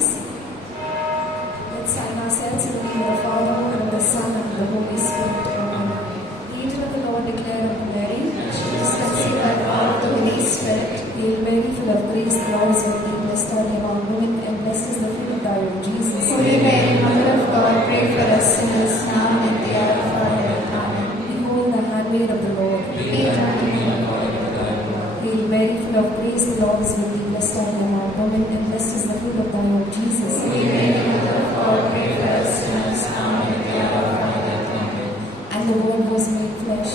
please. Let's sign ourselves in the name of the Father, and of the Son, and of the Holy Spirit. Amen. The angel of the Lord declared unto Mary, just conceived by the power of the Holy Spirit. Hail Mary, full of grace, the Lord is with thee. Blessed art thou among women, and blessed is the fruit of thy womb, Jesus. Holy Mary, Mother of God, pray for us sinners now and at the hour of our death. Amen. Behold, the handmaid of the Lord. Be it unto me according to thy word. Hail Mary, full of grace, the Lord is with thee. Blessed art thou among women, and blessed is the fruit of thy womb, Jesus. Holy Mary, Mother of God, pray for us sinners now and at the hour of our death. Amen. And the Word was made flesh.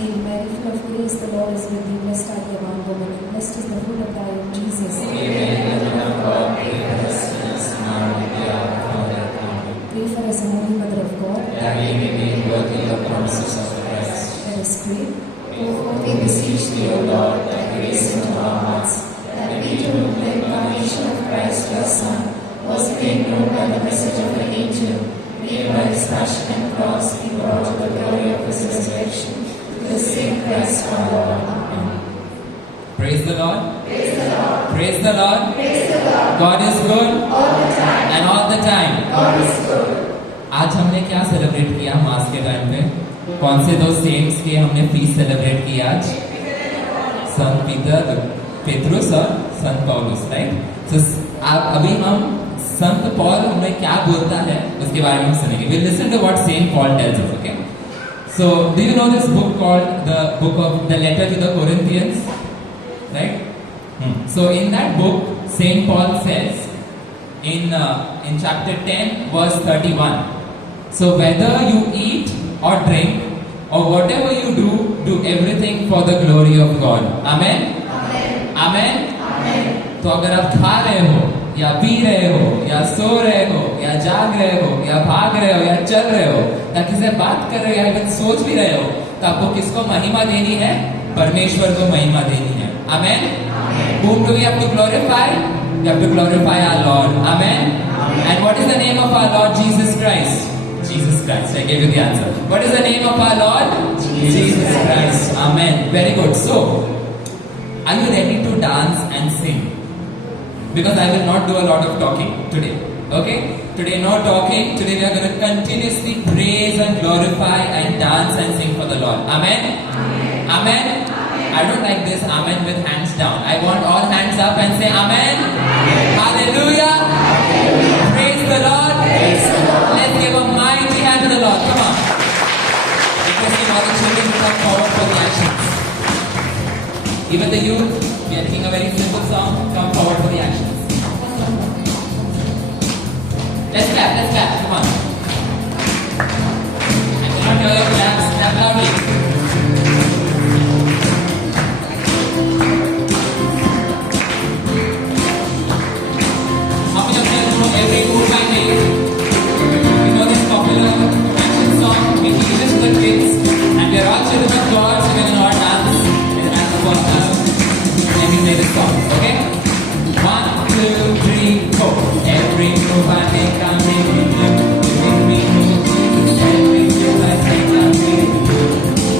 Hail Mary, full of grace, the Lord is with thee. Blessed art thou among women, and blessed is the fruit of thy womb, Jesus. Holy Mary, Mother of God, pray for us sinners now and at the hour of our death. Amen. Pray for us, O Holy Mother of God. That we may be worthy of the promises of Christ. Let us pray. Wherefore we beseech thee, O Lord, that grace into our hearts, that we to whom the incarnation of Christ your Son was made known by the message of an angel, may by his passion and cross be brought to the glory of his resurrection, through the same Christ our Lord. Amen. Praise the Lord. Praise the Lord. Praise the Lord. Praise the Lord. God is good All the time. and all the time. God is good. आज हमने क्या celebrate किया मास के time पे? कौन से दो cents के हमने फीस्ट सेलिब्रेट किया आज? संत पीटर, पेट्रुस और संत पौलुस, राइट? तो अभी हम संत पॉल हमें क्या बोलता है उसके बारे में सुनेंगे. We'll listen to what Saint Paul tells us, okay? So, do you know this book called the letter to the Corinthians, right? So, in that book, Saint Paul says in chapter 10, verse 31. So, whether you eat or drink or whatever you do, do everything for the glory of God. Amen. Amen. Amen. Amen. तो अगर आप खा रहे हो या P रहे हो या सो रहे हो या जाग रहे हो या भाग रहे हो या चल रहे हो या किसी से बात कर रहे हो या फिर सोच भी रहे हो तो आपको किसको महिमा देनी है? परमेश्वर को महिमा देनी है. Amen. Whom do we have to glorify? We have to glorify our Lord. Amen. And what is the name of our Lord Jesus Christ? Jesus Christ. I gave you the answer. What is the name of our Lord? Jesus Christ. Amen. Very good. So, are you ready to dance and sing? Because I will not do a lot of talking today. Okay? Today no talking. Today we are going to continuously praise and glorify and dance and sing for the Lord. Amen? Amen? Amen? I don't like this amen with hands down. I want all hands up and say amen. Amen. Hallelujah. Hallelujah. Praise the Lord. Praise the Lord. Let's give a mighty hand to the Lord. Come on. Requesting all the children to come forward for the actions. Even the youth, we are taking a very simple song. Come forward for the actions. Let's clap, let's clap. Come on. I cannot hear your claps. Clap loudly. How many of you know every move I make? You know this popular action song? We teach this to the kids. And we are all children of God, so we can all dance. Let me play this song, okay? 1, 2, 3, 4. Every move I make, I'm making you. Every move I make, I'm making you.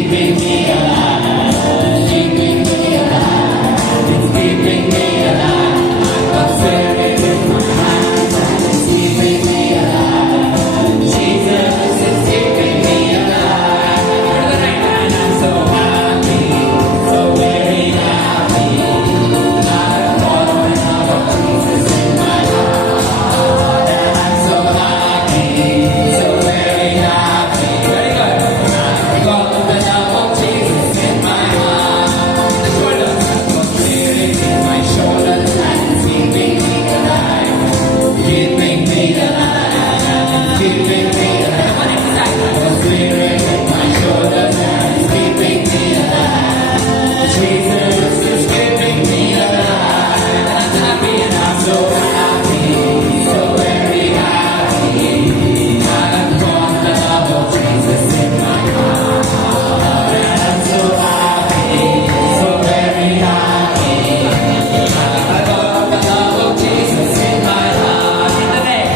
keeping me alive. Keeping me alive. It's keeping me alive. I've got spirit in my mind and it's keeping me alive. Jesus is keeping me alive. And I'm so happy, so very happy. I've fallen out of Jesus in my heart. And I'm so happy, so very happy. Very good. I've got the love of Jesus in my heart. The shoulders, I've got spirit in my shoulders and it's keeping me alive. Keeping me alive. Keeping me alive. I've got spirit in my shoulders and it's keeping me alive. Jesus is keeping me alive. And I'm happy and I'm so happy, so very happy. I've got the love of Jesus in my heart. And I'm so happy, so very happy. I've got the love of Jesus in my heart. In the name,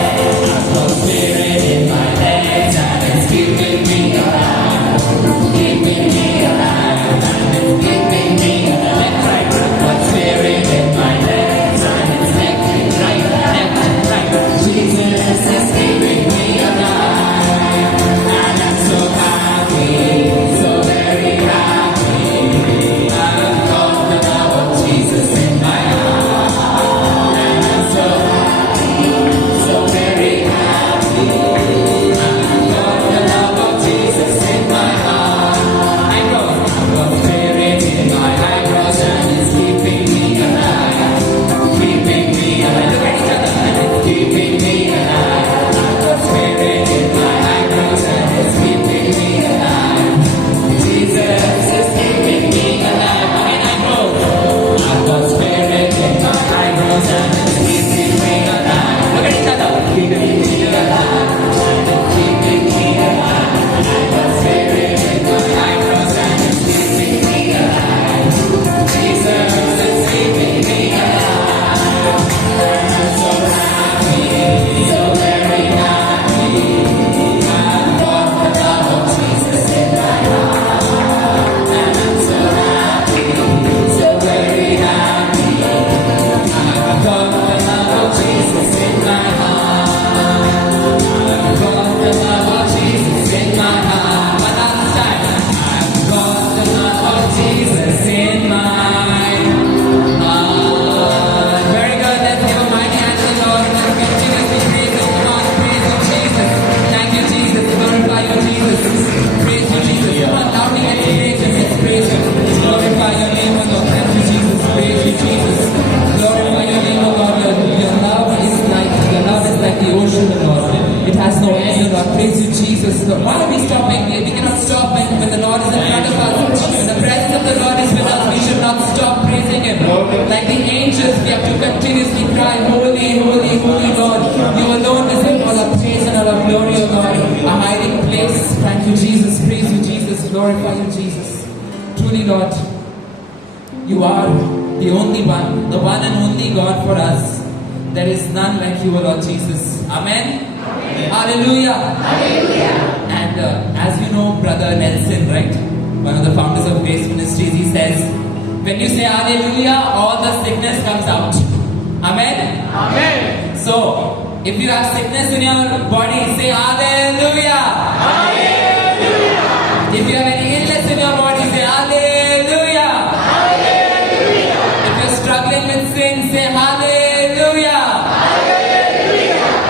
I've got spirit in my legs and it's keeping me alive. Keeping me alive and it's keeping me alive. Left, right, I've got spirit in my legs and it's left and right, left and right. Jesus is keeping me alive. And I'm so happy, so very happy. I've got the love of Jesus in my heart. And I'm so happy, so very happy. I've got the love of Jesus in my heart. Eyebrows, I've got spirit in my eyebrows and it's keeping me alive. Keeping me alive. Look at each other and it's keeping me alive. I've got spirit in my eyebrows and it's keeping me alive. Jesus is keeping me alive. Again, eyebrows. I've got spirit in my eyebrows and it's keeping me alive. Look at each other. Keeping me alive. And it's keeping me alive. I've got spirit in my eyebrows and it's keeping me alive. Jesus is keeping me alive. And I'm so happy, so very happy. I've got the love of Jesus in my heart. And I'm so happy, so very happy. I've got the love of Jesus in my heart. I've got the love of Jesus in my heart. One last time. I've got the love of Jesus in my heart. Very good. Let's give a mighty hand to the Lord. Let's continuously praise Him. Come on, praise you, Jesus. Thank you, Jesus. Glorify you, Jesus. Praise you, Jesus. Come on, loudly let's praise Him. Let's praise Him. Glorify your name, O Lord. Thank you, Jesus. Praise you, Jesus. Glorify your name, O Lord. Your love is like the ocean, O Lord. It has no end, O Lord. Praise you, Jesus. Why are we stopping? We cannot stop when the Lord is in front of us. When the presence of the Lord is with us, we should not stop praising Him. Like the angels, we have to continuously cry, Holy, holy, holy Lord. You alone deserve all our praise and all our glory, O Lord. A hiding place. Thank you, Jesus. Praise you, Jesus. Glorify you, Jesus. Truly, Lord, you are the only one, the one and only God for us. There is none like you, O Lord Jesus. Amen. Hallelujah. And as you know, Brother Nelson, right? One of the founders of Grace Ministries, he says, when you say hallelujah, all the sickness comes out. Amen. So, if you have sickness in your body, say hallelujah. If you have any illness in your body, say hallelujah. If you're struggling with sin, say hallelujah.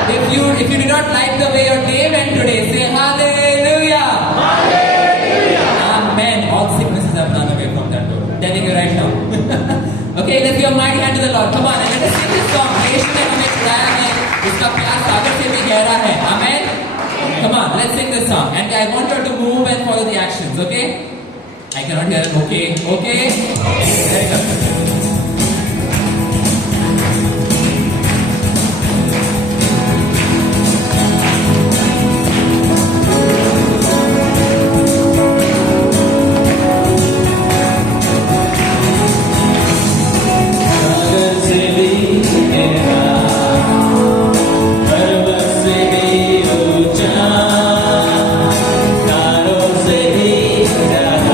If you did not like the way your day went today, say hallelujah. Amen. All sicknesses have run away from that door. Telling you right now. Okay, let's give a mighty hand to the Lord. Come on, and let us sing this song. देश ने हमें छुड़ाया है, इसका प्यार सागर से भी गहरा है. Amen. Come on, let's sing this song. And I want you to move and follow the actions. Okay? I cannot hear it. Okay. Very good. Yeah.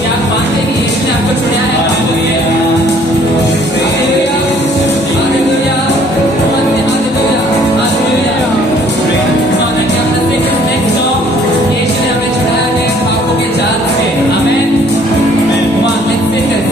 क्या आप मानते हैं कि यीशु ने आपको चुना है काम के लिए? Hallelujah, hallelujah, hallelujah, hallelujah. Come on, and let's sing this next song. यीशु ने हमें चुनाया है पापों के जाल से। Amen. Come on, let's sing this.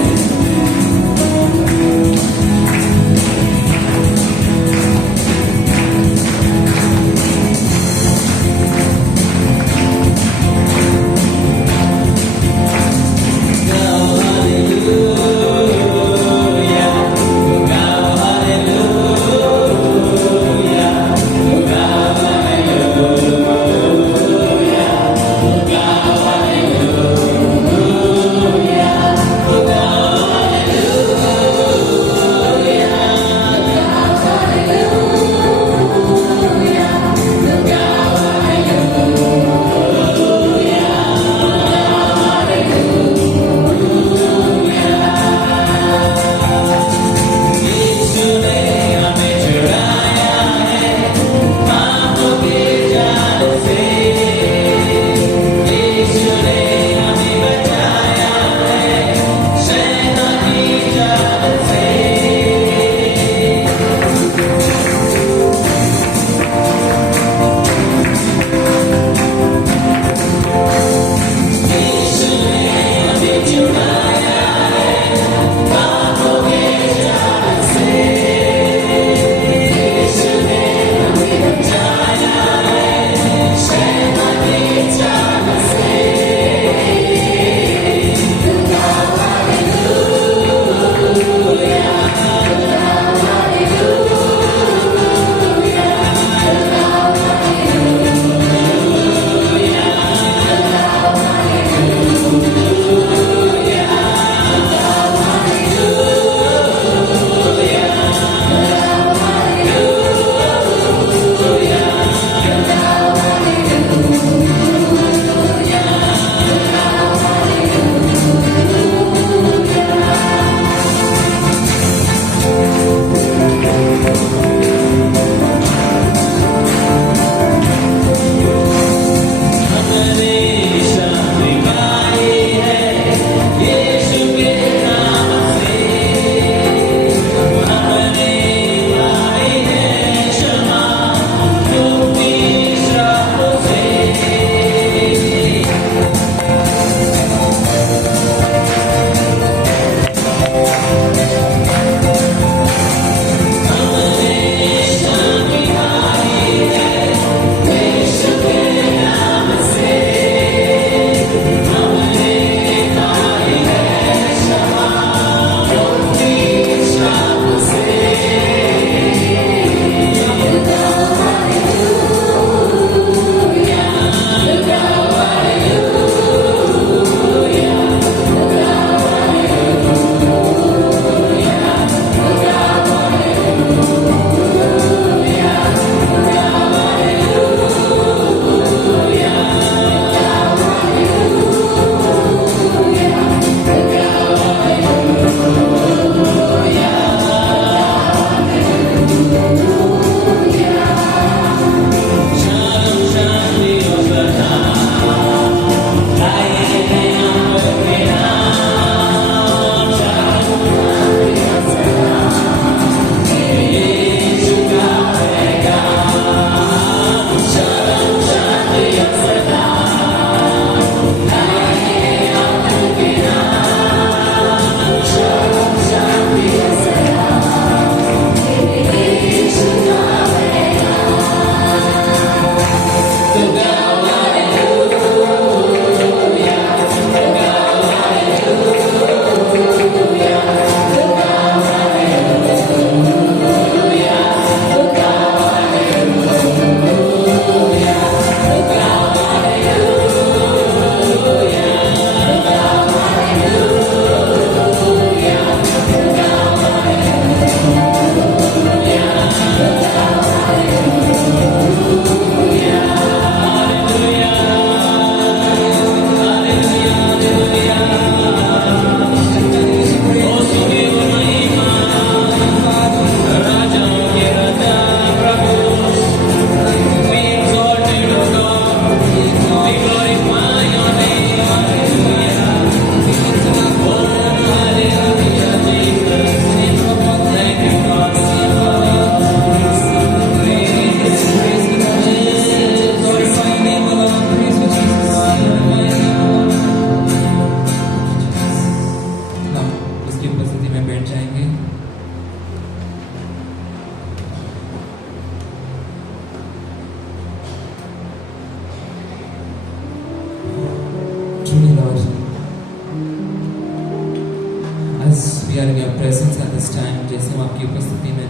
we are in your presence at this time, जैसे हम आपकी उपस्थिति में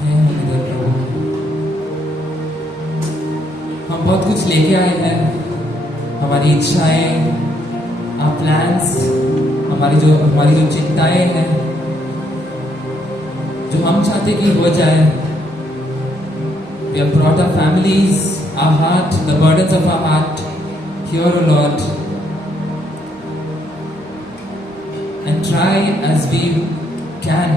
हैं हम इधर प्रभु, हम बहुत कुछ लेके आए हैं, हमारी इच्छाएं, our plans, हमारी जो चिंताएं हैं, जो हम चाहते कि हो जाए. We have brought our families, our heart, the burdens of our heart here, O Lord, and try as we can.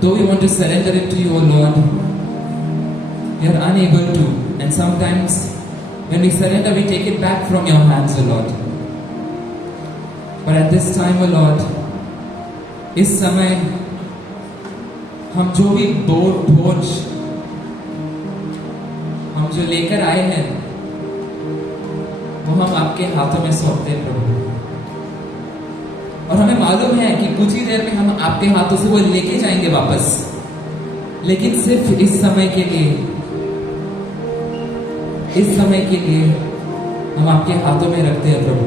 Though we want to surrender it to you, O Lord, we are unable to. And sometimes when we surrender, we take it back from your hands, O Lord. But at this time, O Lord, इस समय हम जो भी बोझ हम जो लेकर आए हैं, वो हम आपके हाथों में सौंपते हैं प्रभु. और हमें मालूम है कि कुछ ही देर में हम आपके हाथों से वो लेके जाएंगे वापस, लेकिन सिर्फ इस समय के लिए हम आपके हाथों में रखते हैं प्रभु.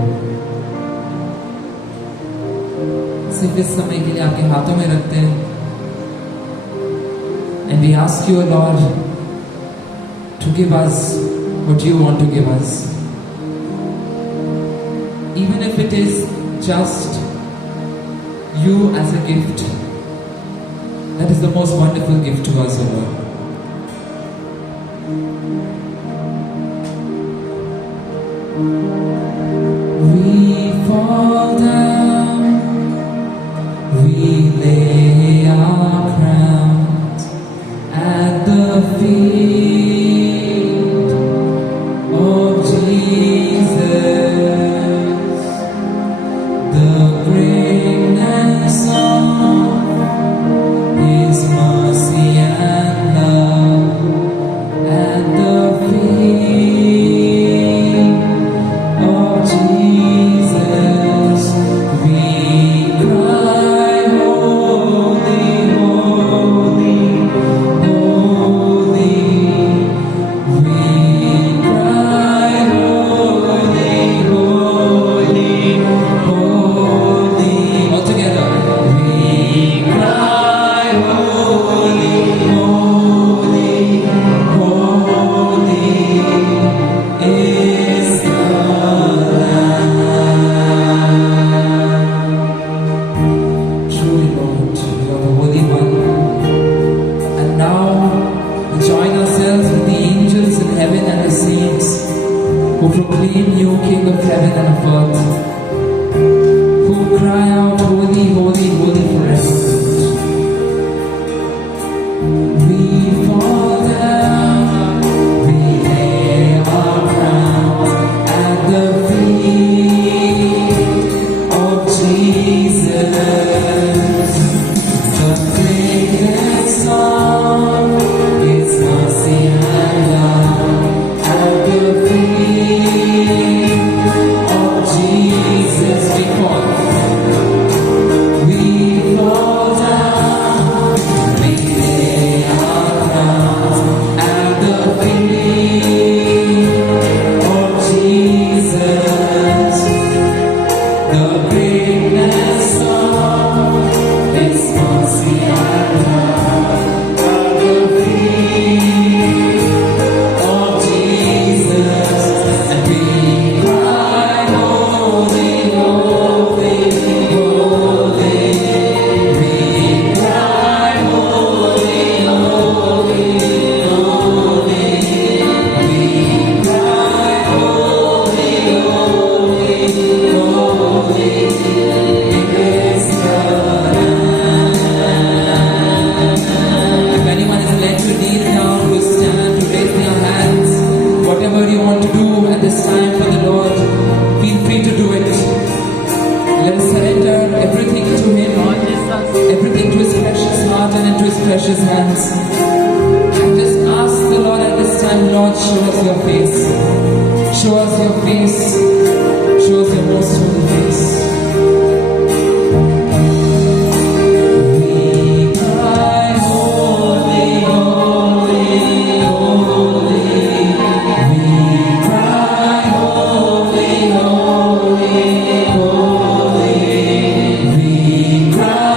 सिर्फ इस समय के लिए आपके हाथों में रखते हैं. And we ask you, Lord, to give us what you want to give us. Even if it is just you as a gift, that is the most wonderful gift to us, O Lord. We fall down, we lay our crowns at the feet of Jesus. The greatness of His mercy and love at the feet of Jesus. We cry, holy, holy, holy. We cry, holy, holy, holy. All together. We cry, holy, holy, holy is the Lamb. Truly, Lord, you are the Holy One. And now we join ourselves with the angels in heaven and the saints who proclaim you King of heaven and of earth, who cry out, holy, holy, holy forever. We fall down, we lay our crowns at the feet of Jesus. The greatest song is mercy and love at the feet of Jesus. We fall down, we lay our crowns at the feet of Jesus. The greatness of His mercy and love at the feet of Jesus. And we cry, holy, holy, holy. We cry, holy, holy, holy. We cry, holy, holy, holy is the Lamb. If anyone is led to kneel down, to stand, to raise their hands, whatever you want to do at this time for the Lord, feel free to do it. Let us surrender everything to Him, everything to His precious heart and into His precious hands. And just ask the Lord at this time, Lord, show us your face. Show us your face. Show us your most holy face. We cry, holy, holy, holy. We cry, holy, holy, holy. We cry,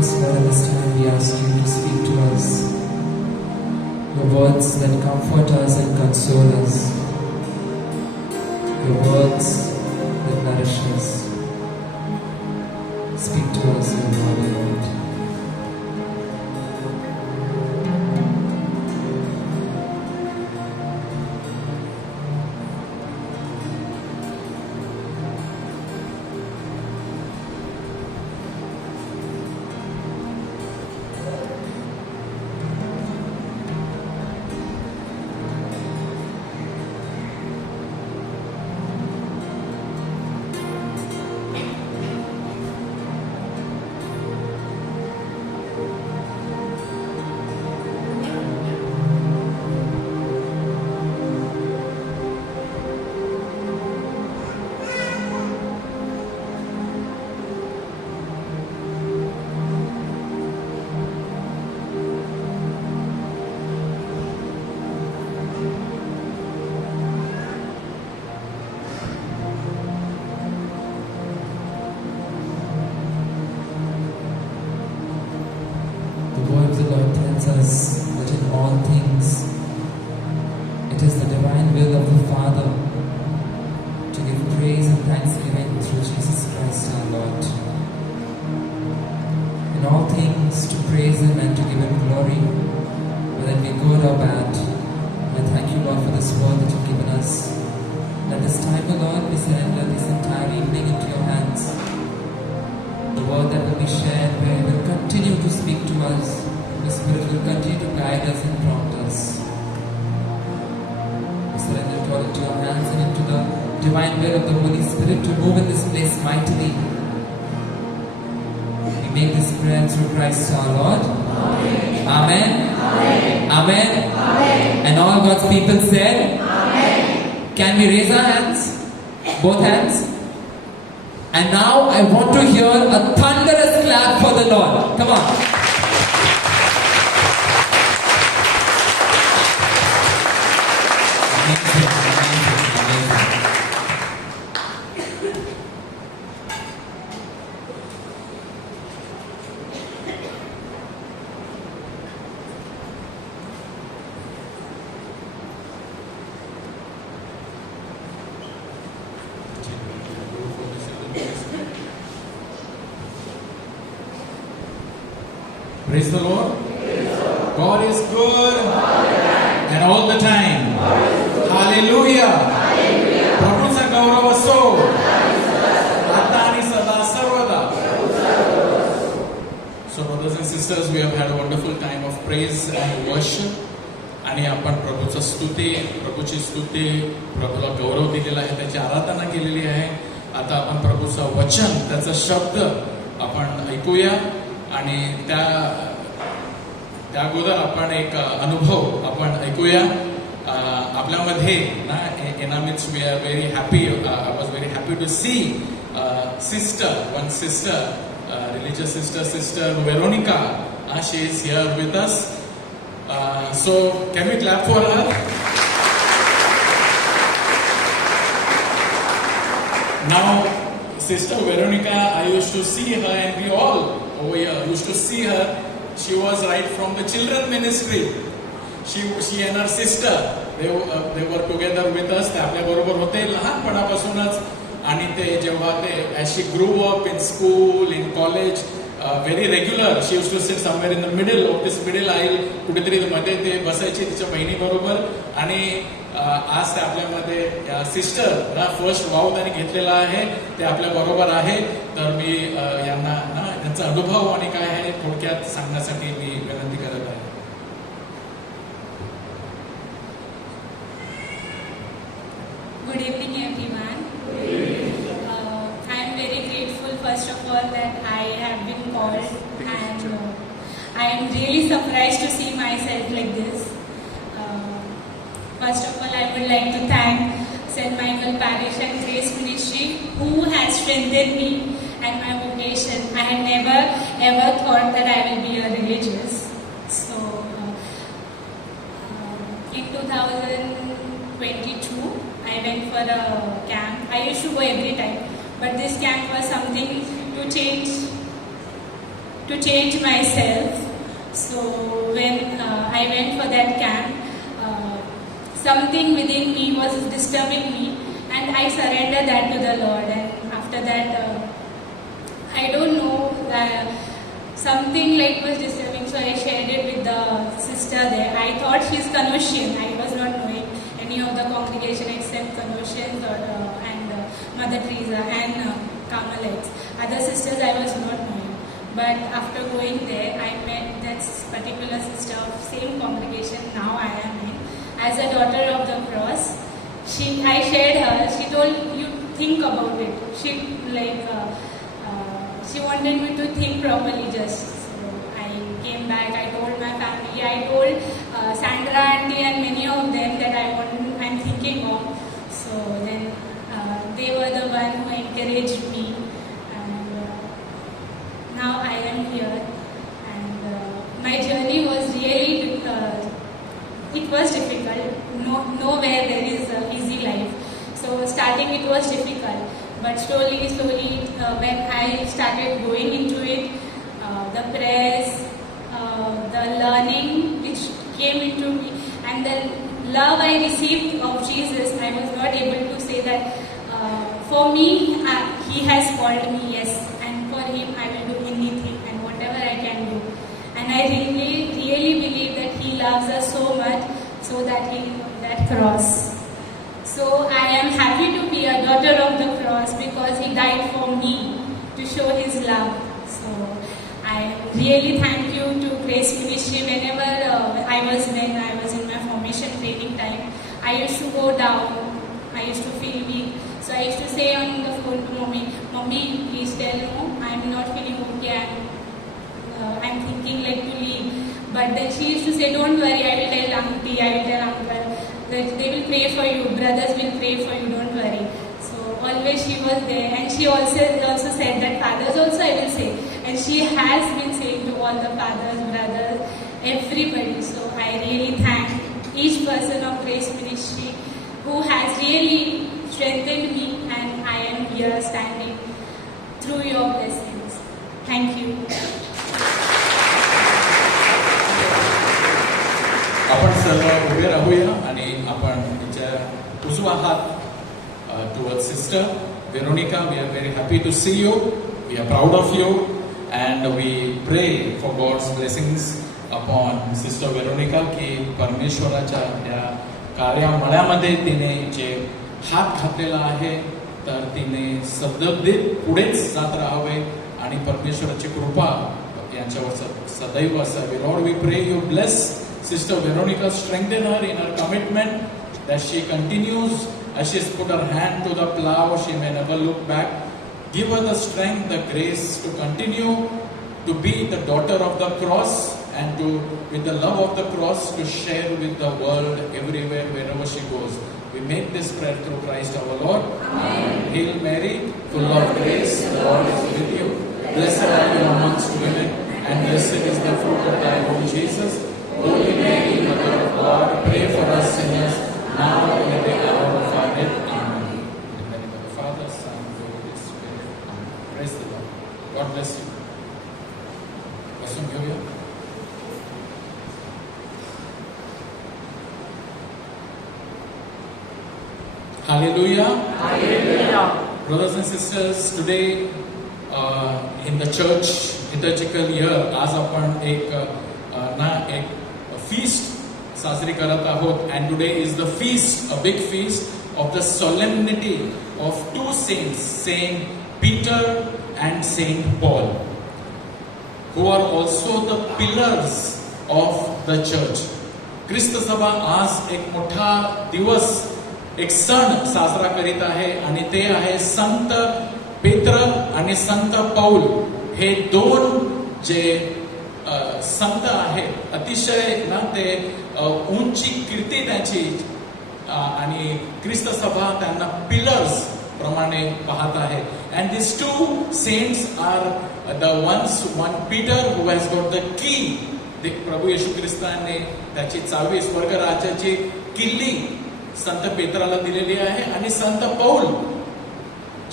Yes, Lord, at this time we ask you to speak to us. Your words that comfort us and console us. Your words that nourish us. Speak to us, O Lord, Lord. The word of the Lord tells us that in all things it is the divine will of the Father to give praise and thanksgiving through Jesus Christ our Lord. In all things to praise Him and to give Him glory, whether it be good or bad. I thank you, Lord, for this word that you've given us. And at this time, O Lord, we surrender this entire evening into your hands. The word that will be shared, where you will continue to speak to us. The Spirit will continue to guide us and prompt us. We surrender it all into your hands and into the divine will of the Holy Spirit to move in this place mightily. We make this prayer through Christ our Lord. Amen. Amen. Amen. Amen. Amen. And all God's people said, Amen. Can we raise our hands? Both hands? And now I want to hear a thunderous clap for the Lord. Come on. Amazing, amazing, amazing. Praise the Lord. God is good and all the time. Hallelujah. प्रभूचा गौरव असो आता आणि सदा सर्वदा. So brothers and sisters, we have had a wonderful time of praise and worship. आणि आपण प्रभूचं स्तुती, प्रभूची स्तुती, प्रभूला गौरव दिलेला आहे, त्याची आराधना केलेली आहे. आता आपण प्रभूचं वचन, त्याचा शब्द आपण ऐकूया. आणि त्या अगोदर आपण एक अनुभव आपण ऐकूया. आपल्यामध्ये ना in our midst we are very happy. I was very happy to see one sister, religious sister Veronica. She is here with us. So can we clap for her? Now Sister Veronica, I used to see her, and we all over here used to see her. She was right from the children ministry. She and her sister, they were together with us. ते आपल्या बरोबर होते लहानपणापासूनच. आणि ते जेव्हा ते as she grew up in school, in college, very regular. She used to sit somewhere in the middle of this middle aisle. कुठेतरी मध्ये ते बसायची तिच्या बहिणीबरोबर. आणि आज ते आपल्यामध्ये सिस्टर फर्स्ट वाव त्यांनी घेतलेला आहे, ते आपल्या बरोबर आहे. तर मी यांना त्यांचा अनुभव आणि काय आहे थोडक्यात सांगण्यासाठी मी विनंती करत आहे. Good evening, everyone. I am very grateful, first of all, that I have been called, and I am really surprised to see myself like this. First of all, I would like to thank St. Michael Parish and Grace Ministry, who has strengthened me and my vocation. I had never ever thought that I will be a religious. So, in 2022, I went for a camp. I used to go every time, but this camp was something to change to change myself. So when I went for that camp, something within me was disturbing me, and I surrendered that to the Lord. And after that, I don't know, something like was disturbing, so I shared it with the sister there. I thought she's Canossian. I was not knowing any of the congregation except Canossians and Mother Teresa and Carmelites. Other sisters I was not knowing. But after going there, I met that particular sister of same congregation now I am in, as a daughter of the cross. I shared her. She told, you think about it. She wanted me to think properly just. So I came back, I told my family, I told Sandra auntie and many of them that I'm thinking of. So then they were the one who encouraged me, and now I am here. And my journey was really, it was difficult. Nowhere there is an easy life. So starting it was difficult. But slowly, when I started going into it, the prayers, the learning which came into me, and the love I received of Jesus, I was not able to say that for me, He has called me, yes, and for Him I will do anything and whatever I can do. And I really, really believe that He loves us so much, so that He that cross. So I am happy to be a daughter of the cross because He died for me to show His love. So I really thank you to Grace Ministry. Whenever I was in my formation training time, I used to go down. I used to feel weak. So I used to say on the phone to Mommy, please tell no, I'm not feeling okay. I'm thinking like to leave. But then she used to say, don't worry, I will tell auntie, I will tell uncle. They will pray for you, brothers will pray for you, don't worry. So always she was there, and she also said that fathers also I will say. And she has been saying to all the fathers, brothers, everybody. So I really thank each person of Grace Ministry who has really strengthened me, and I am here standing through your blessings. Thank you. आपण सर्व उभे राहूया आणि आपण तिच्या उजवा हात towards sister Veronica. We are very happy to see you. We are proud of you, and we pray for God's blessings upon sister Veronica की परमेश्वराच्या या कार्यामळ्यामध्ये तिने जे हात घातलेला आहे तर तिने सद्गतीत पुढेच जात राहावे आणि परमेश्वराची कृपा यांच्यावर सदैव असावी. Lord, we pray you bless Sister Veronica, strengthen her in her commitment, that she continues as she has put her hand to the plow, she may never look back. Give her the strength, the grace to continue to be the daughter of the cross, and to, with the love of the cross, to share with the world everywhere, wherever she goes. We make this prayer through Christ our Lord. Amen. Hail Mary, full of grace, the Lord is with you. Blessed are you amongst women, and blessed is the fruit of thy womb, Jesus. Holy Mary, Mother of God, pray for us sinners, now and at the hour of our death. Amen. In the name of the Father, Son, and Holy Spirit. Amen. Praise the Lord. God bless you. Question here. Hallelujah. Hallelujah. Brothers and sisters, today in the church liturgical year, आज आपण एक feast साजरी करत आहोत, and today is the feast, a big feast of the solemnity of two saints, Saint Peter and Saint Paul, who are also the pillars of the church. ख्रिस्त सभा आज एक मोठा दिवस, एक सण साजरा करीत आहे, आणि ते आहे संत पेत्र आणि संत पौल. हे दोन जे संत आहेत, अतिशय ना ते उंची कीर्ती त्यांची, आणि ख्रिस्त सभा त्यांना पिलर्स प्रमाणे पाहत आहे. And these two saints are the ones, one Peter who has got the key. प्रभू येशू ख्रिस्ताने त्याची चावी, स्वर्ग राज्याची किल्ली संत पेत्राला दिलेली आहे, आणि संत पौल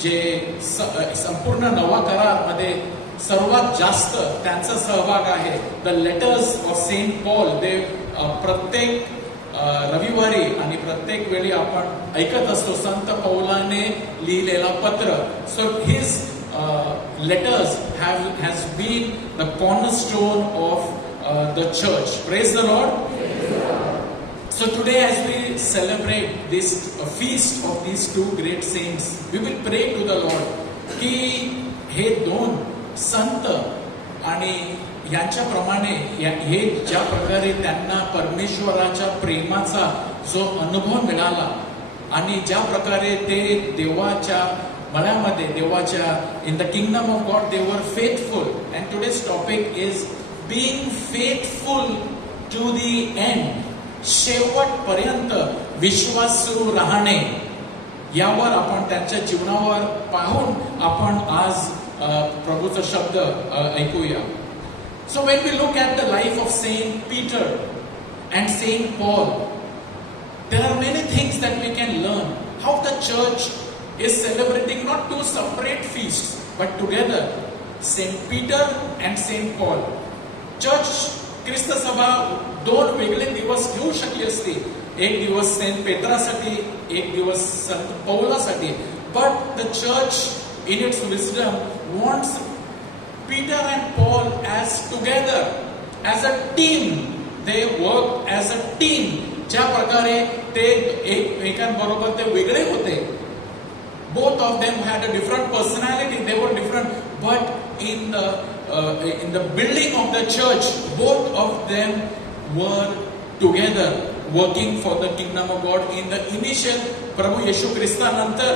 जे संपूर्ण नवा करार मध्ये सर्वात जास्त त्यांचा सहभाग आहे. The letters of Saint Paul, ते प्रत्येक रविवारी आणि प्रत्येक वेळी आपण ऐकत असतो संत पौलाने लिहिलेला पत्र. So his letters has been the cornerstone of the church. Praise the Lord. So today as we celebrate this feast of these two great saints, we will pray to the Lord की हे दोन संत आणि यांच्याप्रमाणे हे ज्या प्रकारे त्यांना परमेश्वराच्या प्रेमाचा जो अनुभव मिळाला आणि ज्या प्रकारे ते देवाच्या मळ्यामध्ये, देवाच्या in the kingdom of God they were faithful. And today's topic is being faithful to the end. शेवटपर्यंत विश्वासू राहणे, यावर आपण त्यांच्या जीवनावर पाहून आपण आज प्रभूचा शब्द ऐकूया. So when we look at the life of Saint Peter and Saint Paul, there are many things that we can learn. How the church is celebrating not two separate feasts, but together, Saint Peter and Saint Paul. Church, ख्रिस्त सभा दोन वेगळे दिवस घेऊ शकली असती. एक दिवस Saint पेत्रासाठी, एक दिवस संत पौलासाठी. But the church in its wisdom wants Peter and Paul as together, as a team. They work as a team. ज्या प्रकारे ते एकमेकांबरोबर ते वेगळे होते. Both of them had a different personality. They were different, but in the building of the church, both of them were together, working for the kingdom of God. In the initial, प्रभू येशू ख्रिस्तानंतर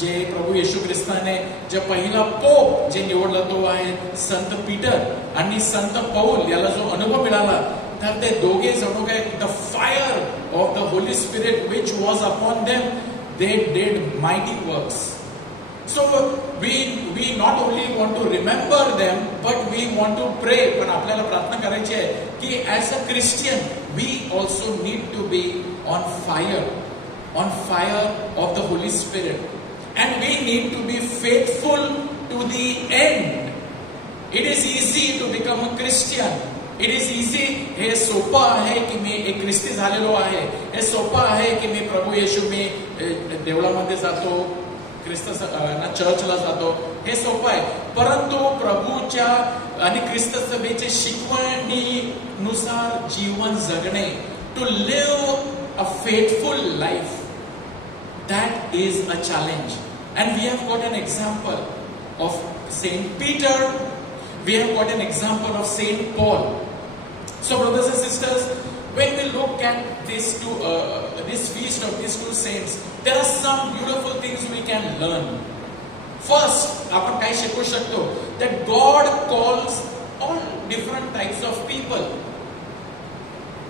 जे प्रभू येशू ख्रिस्ताने जे पहिला pope जे निवडला तो आहे संत Peter आणि संत पौल. याला जो अनुभव मिळाला तर ते दोघे जणू काय the fire of the Holy Spirit which was upon them, they did mighty works. So we not only want to remember them but we want to pray. पण आपल्याला प्रार्थना करायची आहे की as a Christian we also need to be on fire of the Holy Spirit. And we need to be faithful to the end. It is easy to become a Christian. It is easy. हे सोपं आहे की मी एक ख्रिस्ती झालेलो आहे. हे सोपं आहे की मी प्रभू येशू मी देवळामध्ये जातो, ख्रिस्त चर्चला जातो. हे सोपं आहे. परंतु प्रभूच्या आणि ख्रिस्त सभेच्या शिकवणीनुसार जीवन जगणे, to live a faithful life, that is a challenge. And we have got an example of Saint Peter. We have got an example of Saint Paul. So brothers and sisters, when we look at this feast of these two saints, there are some beautiful things we can learn. First, आपण काय शिकू शकतो? That God calls all different types of people.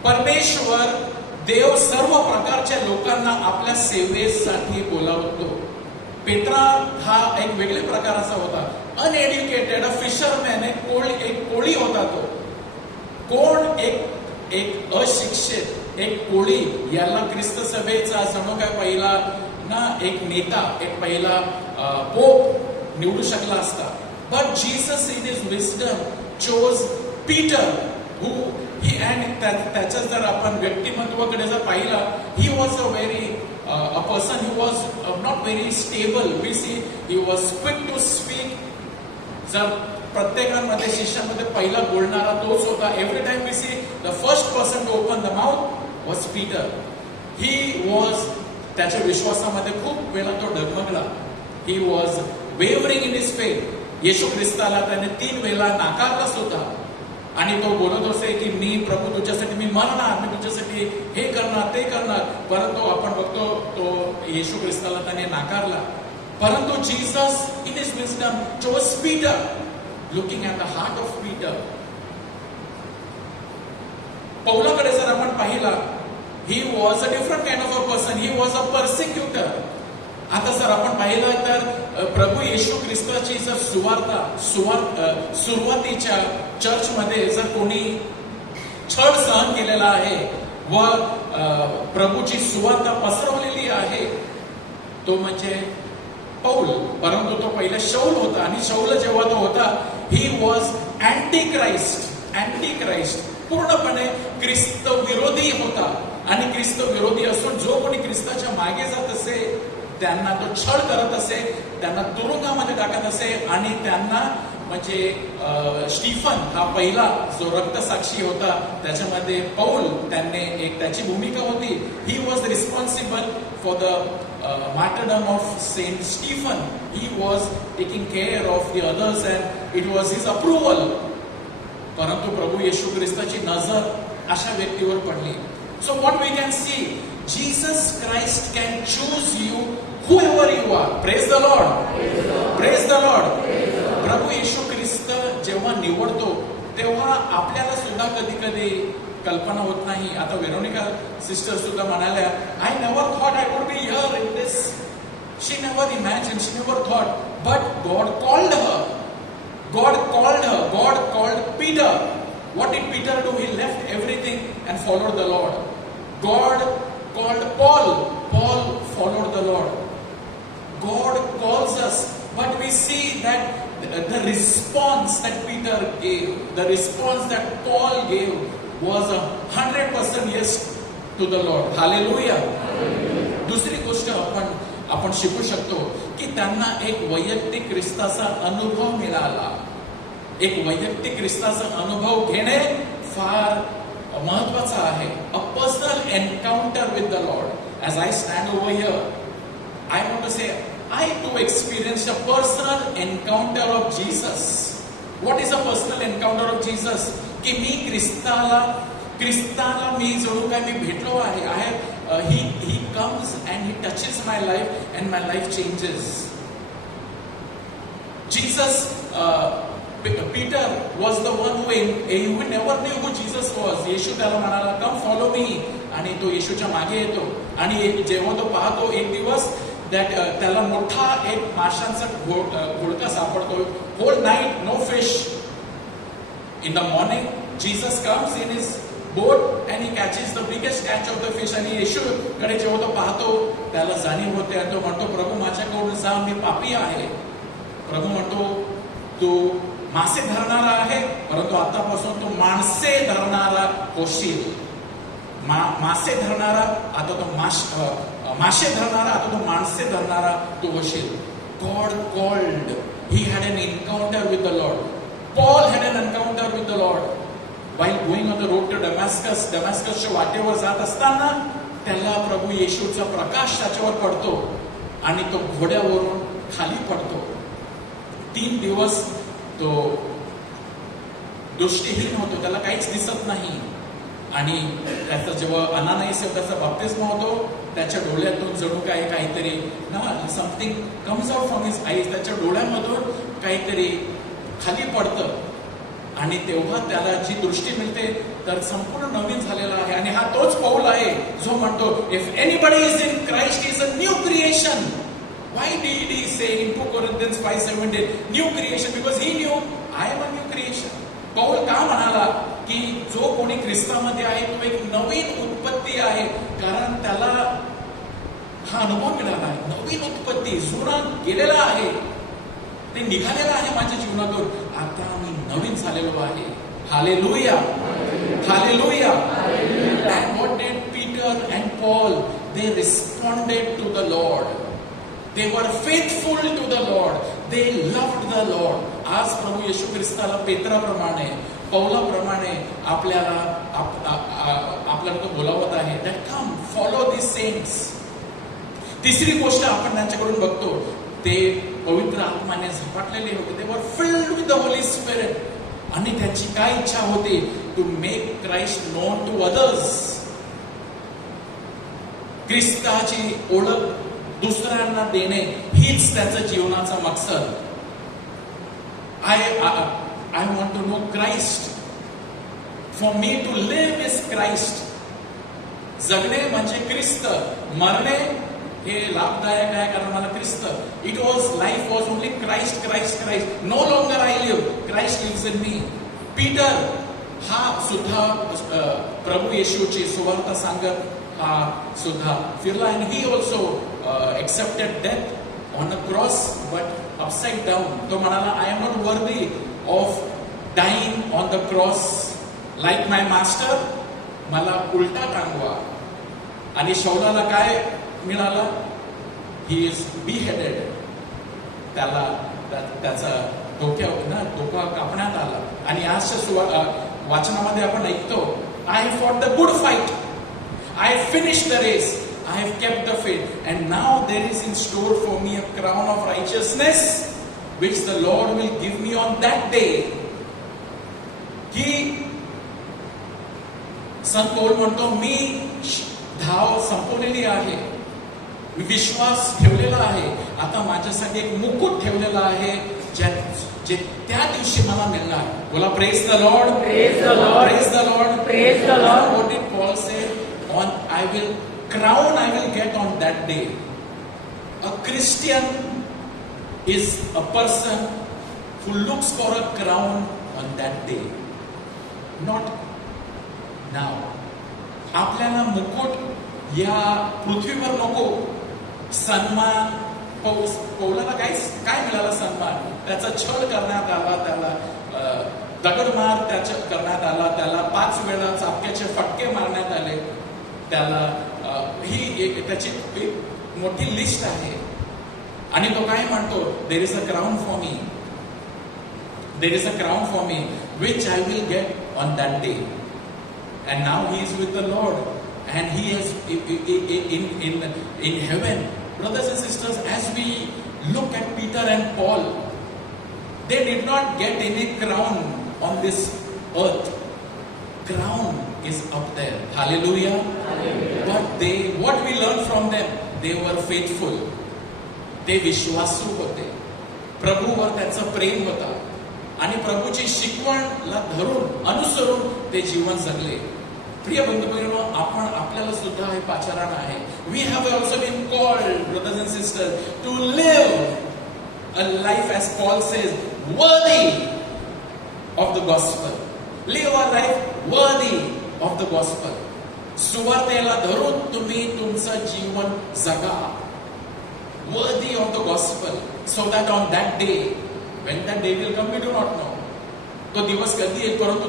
परमेश्वर देव सर्व प्रकारच्या लोकांना आपल्या सेवेसाठी बोलावतो. Petra हा एक वेगळ्या प्रकाराचा होता. अनएड्युकेटेड, अ फिशरमॅन, एक कोळी होता तो. कोण एक अशिक्षित, एक कोळी, याला ख्रिस्त सभेचा जणू काय पहिला ना एक नेता, एक पहिला पोप निवडू शकला असता. But Jesus in his wisdom chose Peter, who he and त्याच्या जर आपण व्यक्तिमत्वाकडे जर पाहिला, he was a person who was not very stable. We see he was quick to speak. जर प्रत्येकामध्ये शिष्यामध्ये पहिला बोलणारा तोच होता. Every time we see the first person to open the mouth was Peter. He was त्याच्या विश्वासामध्ये खूप वेळा तो डगमगला. He was wavering in his faith. येशू ख्रिस्ताला त्याने 3 वेळा नाकारलाच होता आणि तो बोलत असे की मी प्रभू तुझ्यासाठी मी मरणार, मी तुझ्यासाठी हे करणार, ते करणार. परंतु आपण बघतो तो येशू ख्रिस्ताला त्याने नाकारला. परंतु Jesus in his wisdom chose Peter. Looking at the heart of Peter. पौलाकडे जर आपण पाहिला, he was a different kind of a person. He was a persecutor. आता जर आपण पाहिलं तर प्रभू येशू ख्रिस्ताची जर सुरुवातीच्या चर्चमध्ये जर कोणी छळ सहन केलेला आहे व प्रभूची सुवार्ता पसरवलेली आहे, तो म्हणजे पौल, परंतु तो पहिले शौल होता. आणि शौल जेव्हा तो होता, ही वॉज अँटी क्राइस्ट, पूर्णपणे ख्रिस्त विरोधी होता. आणि ख्रिस्त विरोधी असून जो कोणी ख्रिस्ताच्या मागे जात असे, त्यांना तो छळ करत असे, त्यांना तुरुंगामध्ये टाकत असे. आणि त्यांना म्हणजे स्टीफन हा पहिला जो रक्तसाक्षी होता, त्याच्यामध्ये पौल त्यांनी एक त्याची भूमिका होती. He was responsible for the martyrdom of Saint Stephen. He was taking care of the others and it was his approval. परंतु प्रभू येशू ख्रिस्ताची नजर अशा व्यक्तीवर पडली. So what we can see, Jesus Christ can choose you whoever you are. Praise the Lord. Praise the Lord. प्रभू येशू ख्रिस्त जेव्हा निवडतो, तेव्हा आपल्याला सुद्धा कधी कधी कल्पना होत नाही. आता वेरोनिका सिस्टर सुद्धा म्हणाल्या, I never thought I would be here in this. She never imagine, she never thought, but God called her. God called her. God called Peter. What did Peter do? He left everything and followed the Lord. God called Paul. Paul followed the Lord. God calls us, but we see that the response that Peter gave, the response that Paul gave was 100% yes to the Lord. Hallelujah. दुसरी गोष्ट आपण शिकू शकतो की त्यांना एक वैयक्तिक ख्रिस्ताचा अनुभव मिळाला. एक वैयक्तिक ख्रिस्ताचा अनुभव घेणे फार महत्वाचं आहे. A personal encounter with the lord. As I stand over here, I want to say I to experience a personal encounter of Jesus. What is a personal encounter of Jesus? की मी ख्रिस्ताला मी जणू काय मी भेटलो आहे. He comes and he touches my life and my life changes. Jesus, Peter was the one who never knew who Jesus was. येशू त्याला म्हणाला, come follow me. आणि तो येशूच्या मागे येतो. आणि जेव्हा तो पाहतो एक दिवस त्याला मोठा एक माशांचा घोडका सापडतो. Whole night no fish. In the morning Jesus comes in his boat and he catches the biggest catch of the fish. आणि येशू कडे जेव्हा तो पाहतो, त्याला जाणीव होते आणि तो म्हणतो, प्रभू माझ्याकडून जा, मी पापी आहे. प्रभू म्हणतो, तू मासे धरणारा आहे, परंतु आतापासून तू माणसे धरणारा होशील. मासे धरणारा आता तो मासे धरणारा आता तो माणसे धरणारा तू होशील. God called. He had an encounter with the Lord. Paul had an encounter with the Lord. While going on the road to Damascusच्या वाटेवर जात असताना त्याला प्रभू येशूचा प्रकाश त्याच्यावर पडतो आणि तो घोड्यावरून खाली पडतो. 3 दिवस तो दृष्टीहीन होतो, त्याला काहीच दिसत नाही. आणि त्याचा जेव्हा अनानाईस त्याचा बाप्तिस्मा होतो, त्याच्या डोळ्यातून जणू काहीतरी something comes out from his eyes. त्याच्या डोळ्यामधून काहीतरी खाली पडतं आणि तेव्हा त्याला जी दृष्टी मिळते तर संपूर्ण नवीन झालेला आहे. आणि हा तोच पौल आहे जो म्हणतो, if anybody is in Christ is a new creation. Why did he say in 2 Corinthians 5:17 new creation? Because he new I am a new creation. Paul का म्हणाला की जो कोणी ख्रिस्तामध्ये आहे तो एक नवीन उत्पत्ती आहे, कारण त्याला हा अनुभव मिळाला आहे. नवीन उत्पत्ती, जुना गेलेला आहे, ते निघालेलं आहे माझ्या जीवनातून, आता मी नवीन झालेलो आहे. Hallelujah, hallelujah. And what did Peter and Paul? They responded to the Lord. They were faithful to the Lord. They loved the Lord. आज प्रभू येशू ख्रिस्ताला पेत्राप्रमाणे, पौलाप्रमाणे आपल्याला तो बोलावत आहे. That come, follow these saints. तिसरी गोष्ट आपण त्यांच्याकडून बघतो, ते पवित्र आत्म्याने झपाटलेले होते. They were filled with the Holy Spirit. आणि त्यांची काय इच्छा होती? To make Christ known to others. ख्रिस्ताची ओळख दुसऱ्यांना देणे हीच त्याचं जीवनाचा मकसद. I want to know Christ. For me to live is Christ. जगणे म्हणजे ख्रिस्त, मरणे हे लाभदायक आहे कारण मला ख्रिस्त. It was life was only Christ, Christ, Christ. No longer I live, Christ lives in me. Peter हा सुद्धा प्रभू येशूची सुवार्ता सांगत हा सुद्धा फिरला. And he also accepted death on a cross but upside down. तो म्हणाला, I am not worthy of dying on the cross like my master. मला उलटा टांगवा. आणि शौलाला काय मिळालं? He is beheaded. त्याला त्याचा डोका कापण्यात आला. आणि आजच्या वाचनामध्ये आपण ऐकतो, I have fought the good fight, I have finished the race, I have kept the faith, and now there is in store for me a crown of righteousness which the lord will give me on that day. की संत पौल म्हणतो, मी धाव संपवलेली आहे, मी विश्वास ठेवलेला आहे, आता माझ्यासाठी एक मुकुट ठेवलेला आहे जे त्या दिवशी मला मिळणार. बोला, praise the lord, praise the lord, praise the lord, praise the lord. What did Paul say? On I will crown I will get on that day. A Christian is a person who looks for a crown on that day, not now. आपल्याला मुकुट या पृथ्वीवर नको. सन्मान, पौलाला काय मिळाला? सन्मान. त्याचा छळ करण्यात आला, त्याला दगडमार करण्यात आला, त्याला 5 वेळा चापक्याचे फटके मारण्यात आले. त्याला ही त्याची एक मोठी लिस्ट आहे. आणि तो काय म्हणतो? There is a crown for me, there is a crown for me which I will get on that day. And now he is with the Lord, and he is in heaven. Brothers and sisters, as we look at Peter and Paul, they did not get any crown on this earth. Crown is up there. Hallelujah. Hallelujah. But what we learn from them, they were faithful. ते विश्वासू होते. प्रभूवर त्यांचं प्रेम होता आणि प्रभूची शिकवणला धरून अनुसरून ते जीवन जगले. प्रिय बंधू भगिनींनो, आपण आपल्याला सुद्धा हे पाचारण आहे. We have also been called, brothers and sisters, to live a life as Paul says, worthy of the gospel. Live a life worthy of the gospel. सुवार्तेला धरून तुम्ही तुमचं जीवन जगा. Worthy of the gospel, so that on that day, when that day will come, we do not know. तो दिवस कधी येईल, परंतु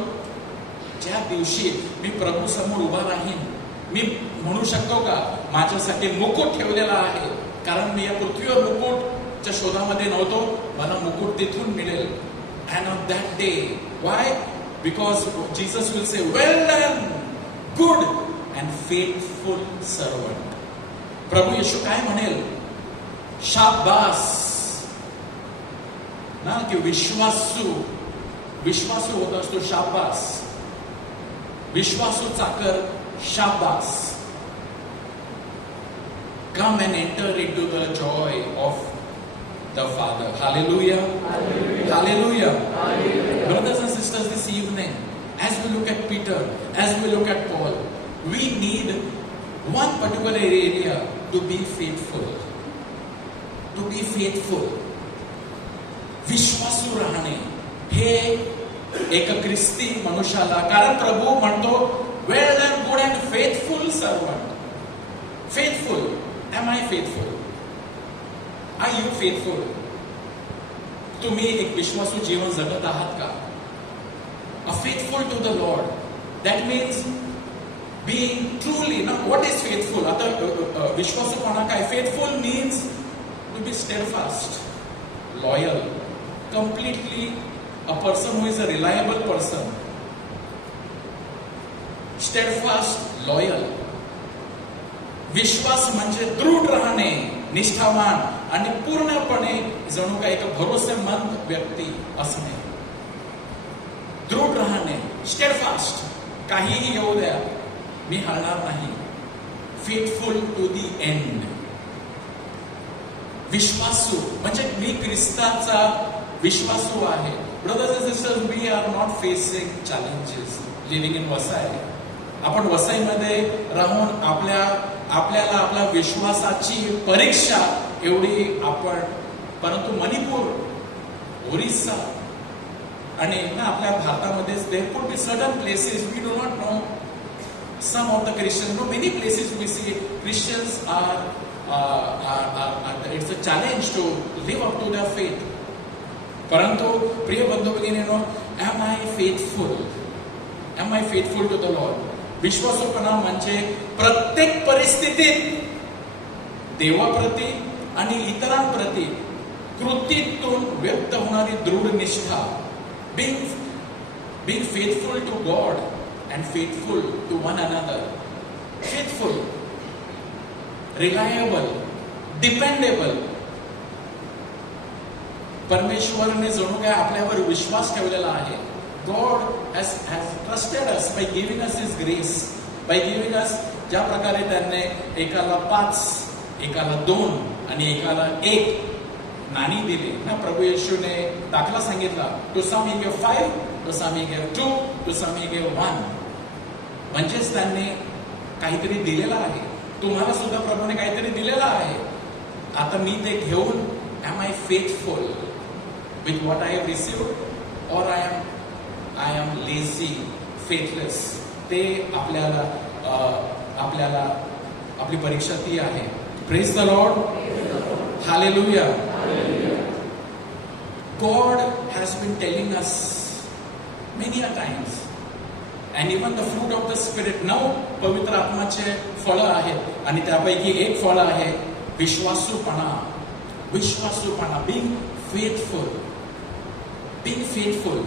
ज्या दिवशी मी प्रभू समोर उभा राहीन, मी म्हणू शकतो का माझ्यासाठी मुकुट ठेवलेला आहे? कारण मी या पृथ्वीवर मुकुटच्या शोधामध्ये नव्हतो, मला मुकुट तिथून मिळेल. And on that day, why? Because Jesus will say, well done good and faithful servant. प्रभू येशू काय म्हणेल? शाबास ना, की विश्वासू होत असतो. शाबास. विश्वासू चाकर, शाबास. Come and enter into the joy of the Father. Hallelujah. Hallelujah. Hallelujah. Hallelujah. Brothers and sisters, this evening, as we look at Peter, as we look at Paul, we need one particular area to be faithful. To be faithful. विश्वासू राहणे हे एक ख्रिस्ती मनुष्याला, कारण प्रभू म्हणतो, well done good and faithful servant. Faithful. Am I faithful? Are you faithful? तुम्ही एक विश्वासू जीवन जगत आहात का? A faithful to the lord. That means being truly ना. What is faithful? आता विश्वासूपणा काय? Faithful means to be steadfast, loyal, completely a person who is a reliable person, steadfast, loyal. विश्वास म्हणजे दृढ राहणे, निष्ठावान आणि पूर्णपणे जणू काही एक भरोसेमंद व्यक्ती असणे. दृढ राहणे, स्टेडफास्ट. काहीही येऊ द्या, मी हलणार नाही. Faithful to the end. विश्वासू म्हणजे मी ख्रिस्ताचा विश्वासू आहे. Brothers and sisters, we are not facing challenges living in Vasai. आपण वसाईमध्ये राहून आपल्याला आपल्या विश्वासाची परीक्षा एवढी आपण, परंतु मणिपूर, ओरिसा आणि ना आपल्या भारतामध्येच there could be certain places we do not know. Some of the Christians, no, many places we see Christians are it's a challenge to live up to the faith. परंतु प्रिय बंधू भगिनींनो, am I faithful? Am I faithful to the lord? विश्वासूपणा म्हणजे प्रत्येक परिस्थितीत देवाप्रती आणि इतरांप्रती कृतीतून व्यक्त होणारी दृढ निष्ठा. being faithful to God and faithful to one another. Faithful, reliable, dependable. परमेश्वराने जणू काय आपल्यावर विश्वास ठेवलेला आहे. God has trusted us by giving us His grace, by giving us, ज्या प्रकारे त्यांनी एकाला 5, एकाला 2 आणि एकाला 1 नाणी दिली ना. प्रभू येशूने दाखला सांगितला, to some he give 5, to some he give 2, to some he give 1. म्हणजेच त्यांनी काहीतरी दिलेलं आहे. तुम्हाला सुद्धा प्रभूने काहीतरी दिलेलं आहे. आता मी ते घेऊन am I faithful with what I have received, और आय एम लेझी, फेथलेस? ते आपल्याला आपली परीक्षा ती आहे. Praise the Lord. Hallelujah. God has been telling us many a times, and even the fruit of the Spirit. 9 पवित्र आत्माचे फळं आहेत आणि त्यापैकी एक फळ आहे विश्वासूपणा. विश्वासूपणा, being faithful. being faithful.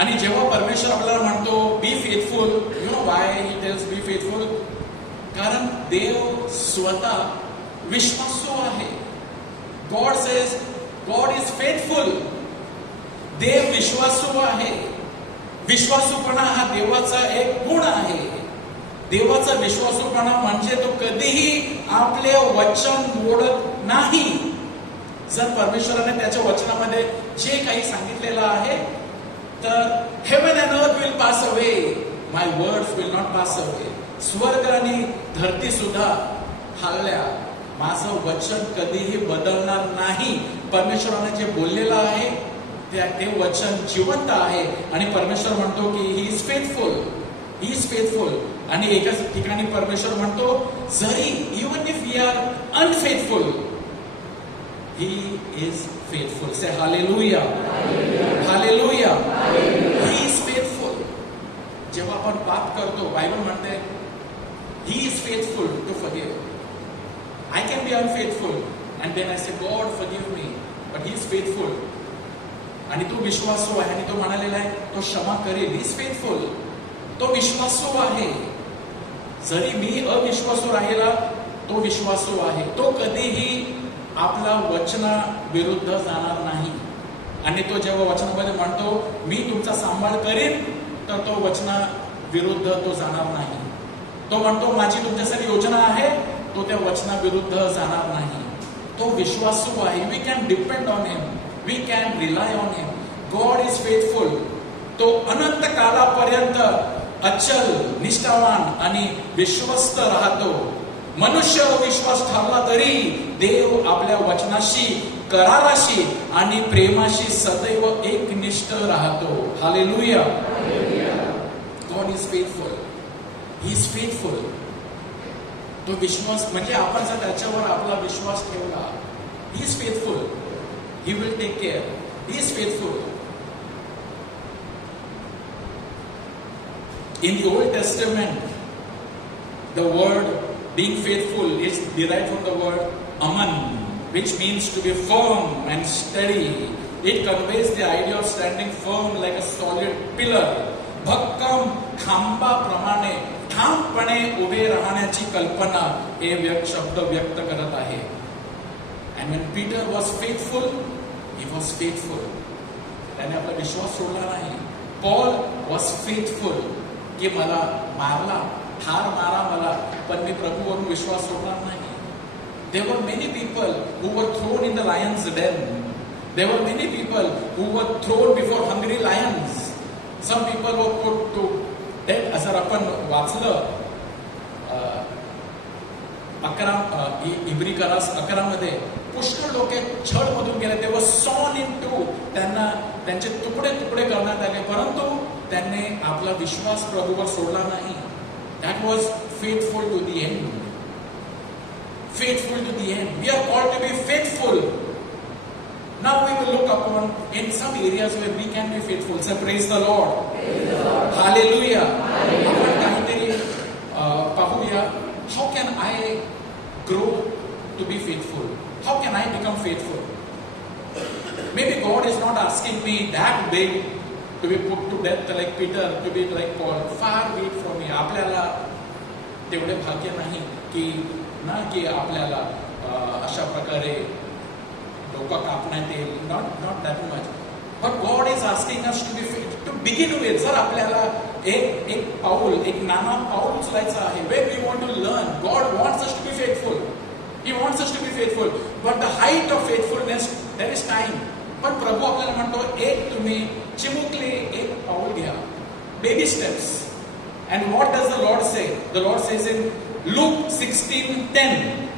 आणि जेव्हा परमेश्वर आपल्याला म्हणतो be faithful, you know why he tells be faithful? कारण देव स्वतः विश्वासू आहे. God says God is faithful. देव विश्वासू आहे. विश्वासूपणा हा देवाचा एक गुण आहे. देवाचा विश्वासूपणा म्हणजे तो कधीही आपले वचन मोडत नाही. जर परमेश्वराने त्याच्या वचनामध्ये जे काही सांगितलेलं आहे, तर heaven and earth will pass away, my words will not pass away. स्वर्ग आणि धरती सुद्धा हलल्या, माझं वचन कधीही बदलणार नाही. परमेश्वराने जे बोललेलं आहे ते वचन जिवंत आहे. आणि परमेश्वर म्हणतो की he is faithful, he is faithful. आणि एकाच ठिकाणी परमेश्वर म्हणतो, जरी even if we are unfaithful, he is faithful. Say hallelujah, hallelujah. He is faithful. जेव्हा आपण पाप करतो, बायबल म्हणते he is faithful to forgive. I can be unfaithful and then I say, God forgive me, but He is faithful. आणि तो विश्वासू आहे आणि तो म्हणालेला आहे तो क्षमा करेल. He is faithful. तो विश्वासू आहे. जरी मी अविश्वासू राहिला, तो विश्वासू आहे. तो कधीही आपला वचना विरुद्ध जाणार नाही. आणि तो जेव्हा वचनामध्ये म्हणतो मी तुमचा सांभाळ करेन, तर तो वचना विरुद्ध तो जाणार नाही. तो म्हणतो माझी तुमच्यासाठी योजना आहे, तो त्या वचना विरुद्ध जाणार नाही. तो विश्वासू आहे. We can depend on him, we can rely on him. God is faithful. तो अनंत कालापर्यंत अचल, निष्ठावान आणि विश्वस्त राहतो. मनुष्य अविश्वास ठरला तरी देव आपल्या वचनाशी, कराराशी आणि प्रेमाशी सदैव एकनिष्ठ राहतो. Hallelujah. God is faithful. He is faithful. तो विश्वास म्हणजे आपण जर त्याच्यावर आपला विश्वास ठेवला, he is faithful. He will take care. He is faithful. In the Old Testament, the word being faithful is derived from the word aman, which means to be firm and steady. It conveys the idea of standing firm like a solid pillar. भक्कम खांबाप्रमाणे ठामपणे उभे राहण्याची कल्पना हे शब्द व्यक्त करत आहे. And when Peter was faithful, he was faithful. त्याने आपला विश्वास सोडला नाही. Paul was faithful. की मला मारला, ठार मारा मला, पण मी प्रभूवरून विश्वास सोडणार नाही. There were many people who were thrown in the lion's den. There were many people who were thrown before hungry lions. Some people were put to death. जर आपण वाचलं 11 मध्ये पुष्कळ लोक छळ मधून गेले. ते वर सॉन इन टू, त्यांना त्यांचे तुकडे तुकडे करण्यात आले, परंतु त्यांनी आपला विश्वास प्रभूवर सोडला नाही. That was faithful to the end. Faithful to the end. We are called to be faithful. Now we will look upon in some areas where we can be faithful. So praise the Lord. Hallelujah. आपण काहीतरी पाहूया. How can I grow to be faithful? How can I become faithful? Maybe God is not asking me that big to be put to death like Peter, to be like Paul. Far be it from me. आपल्याला तेवढे भाग्य नाही की आपल्याला अशा प्रकारे डोकं कापण्यात येईल. Not that much. But God is asking us to be faithful. To begin with, जर आपल्याला एक पाऊल, एक नाना पाऊल उचलायचं आहे. When we want to learn, God wants us to be faithful. He wants us to be faithful. But the height of faithfulness, there is time. पण प्रभू आपल्याला म्हणतो, तुम्ही चिमुकले एक पाऊल घ्या. Baby steps. And what does the Lord say? The Lord says in Luke 16:10,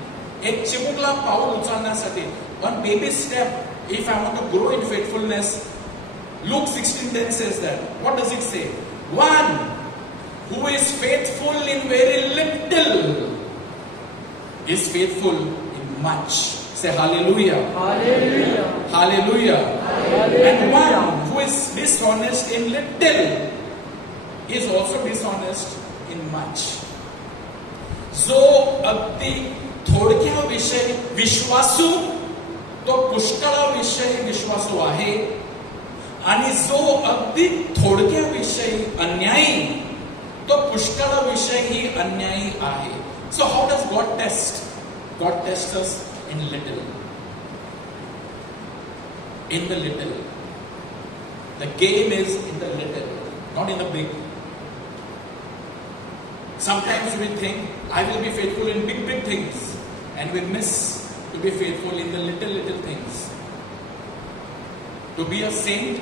एक चिमुकला पाऊल उचलण्यासाठी, one baby step, if I want to grow in faithfulness, Luke 16:10 says that. What does it say? One who is faithful in very little is faithful in much. Say hallelujah. Hallelujah. Hallelujah. Hallelujah. And one who is dishonest in little is also dishonest in much. जो अगदी थोडक्याविषयी विश्वासू तो पुष्कळाविषयी विश्वासू आहे, आणि जो अगदी थोडक्याविषयी अन्यायी तो पुष्कळाविषयी अन्यायी आहे. So how does God test? God tests us in little. In the little. The game is in the little, not in the big. Sometimes we think, I will be faithful in big things, and we miss to be faithful in the little things. To be a saint,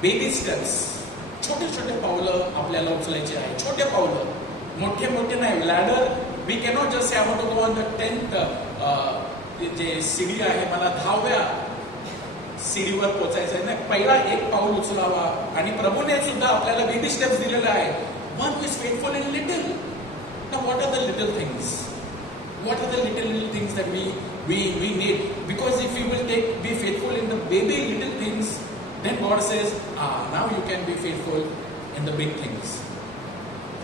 baby steps. छोटे पावलं आपल्याला उचलायचे आहे. छोटे पावलं, मोठे नाही. Ladder, we cannot just say I want to go on the 10th जे सीडी आहे, मला 10व्या सीडीवर पोहोचायचं आहे. नाही, पहिला एक पाऊल उचलावा. आणि प्रभूने सुद्धा आपल्याला बेबी स्टेप्स दिलेले आहे. One who is faithful in little. Now what are the little things? What are the little things that we need? Because if we will be faithful in the baby little things, then God says, now you can be faithful in the big things.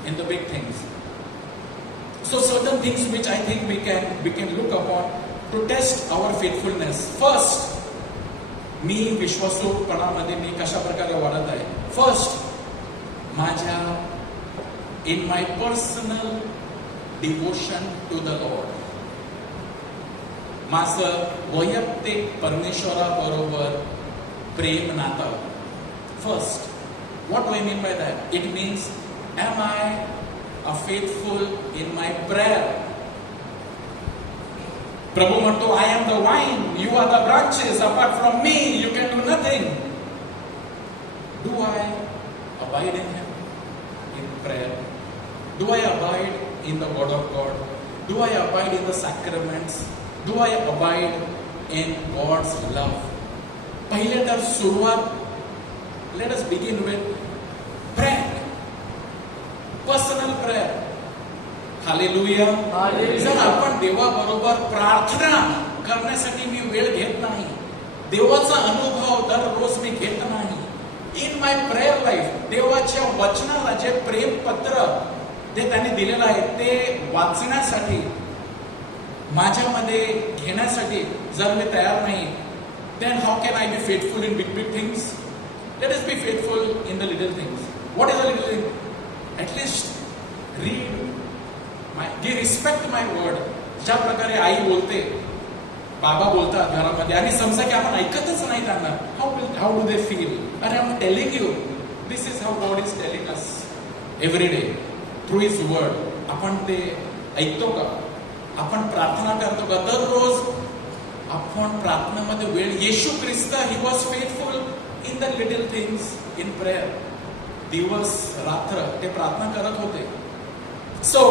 In the big things. So certain things which I think we can look upon to test our faithfulness. First, मी विश्वासूपणामध्ये मी कशा प्रकारे वाढत आहे. First, माझ्या in my personal devotion to the Lord. माझं वैयक्तिक परमेश्वराबरोबर प्रेम नातं. First, what do I mean by that? It means, am I faithful in my prayer? प्रभू म्हणतो, I am the vine, you are the branches. Apart from me, you can do nothing. Do I abide in Him in prayer? Do I abide in the Word of God? Do I abide in the sacraments? Do I abide in God's love? पहिले तर सुरुवात, let us begin with prayer. Personal prayer. Hallelujah. जर आपण देवाबरोबर प्रार्थना करण्यासाठी मी वेळ घेत नाही, देवाचा अनुभव दररोज मी घेत नाही, इन माय प्रेयर लाईफ देवाच्या वचनाला जे प्रेमपत्र ते त्यांनी दिलेलं आहे ते वाचण्यासाठी, माझ्यामध्ये घेण्यासाठी जर मी तयार नाही, then how can I be faithful in big things? Let us be faithful in the little things. What is the little thing? At least read give respect my word. ज्या प्रकारे आई बोलते, बाबा बोलतात घरामध्ये, आणि समजा की आपण ऐकतच नाही त्यांना, how do they feel? And I'm telling you, this is how God is telling us every day through His word. आपण ते ऐकतो का? आपण प्रार्थना करतो का? दररोज आपण प्रार्थनेमध्ये वेळ, येशू ख्रिस्त, he was faithful in the little things in prayer. दिवस रात्र ते प्रार्थना करत होते. सो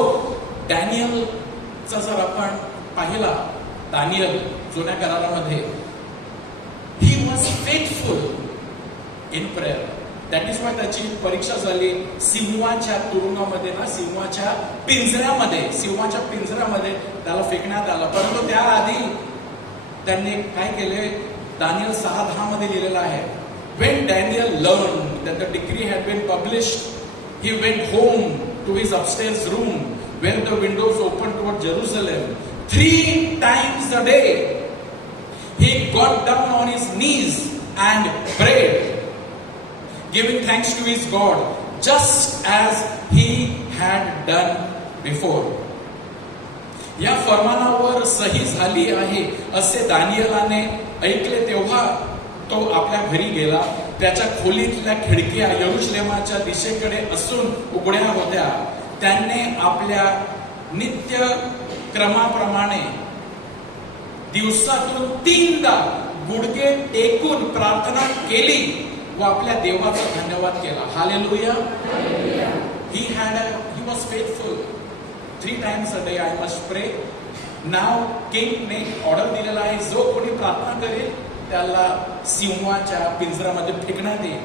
डॅनियलचा जर आपण पाहिला, दानियल जुन्या करारामध्ये, he was faithful in prayer. That is why त्याची परीक्षा झाली सिंहाच्या तुरुंगामध्ये ना, सिंहाच्या पिंजऱ्यामध्ये त्याला फेकण्यात आलं. परंतु त्याआधी त्यांनी काय केले, दानियल 6:10 मध्ये लिहिलेलं आहे, when Daniel learned that the decree had been published, he went home to his upstairs room where the windows opened toward Jerusalem. 3 times a day he got down on his knees and prayed, giving thanks to his God, just as he had done before. या फरमानावर सही झाली आहे असे दानियेलाने ऐकले तेव्हा तो आपल्या घरी गेला. त्याच्या खोलीतल्या खिडक्या यरुशलेमाच्या दिशेकडे असून उघड्या होत्या. त्याने आपल्या नित्य क्रमाप्रमाणे दिवसातून 3दा गुडघे टेकून प्रार्थना केली व आपल्या देवाचा धन्यवाद केला. Hallelujah. He was faithful. 3 times a day I must pray. Now king ने ऑर्डर दिलेला आहे, जो कोणी प्रार्थना करेल त्याला सिंहाच्या पिंजऱ्यामध्ये फेकण्यात येईल.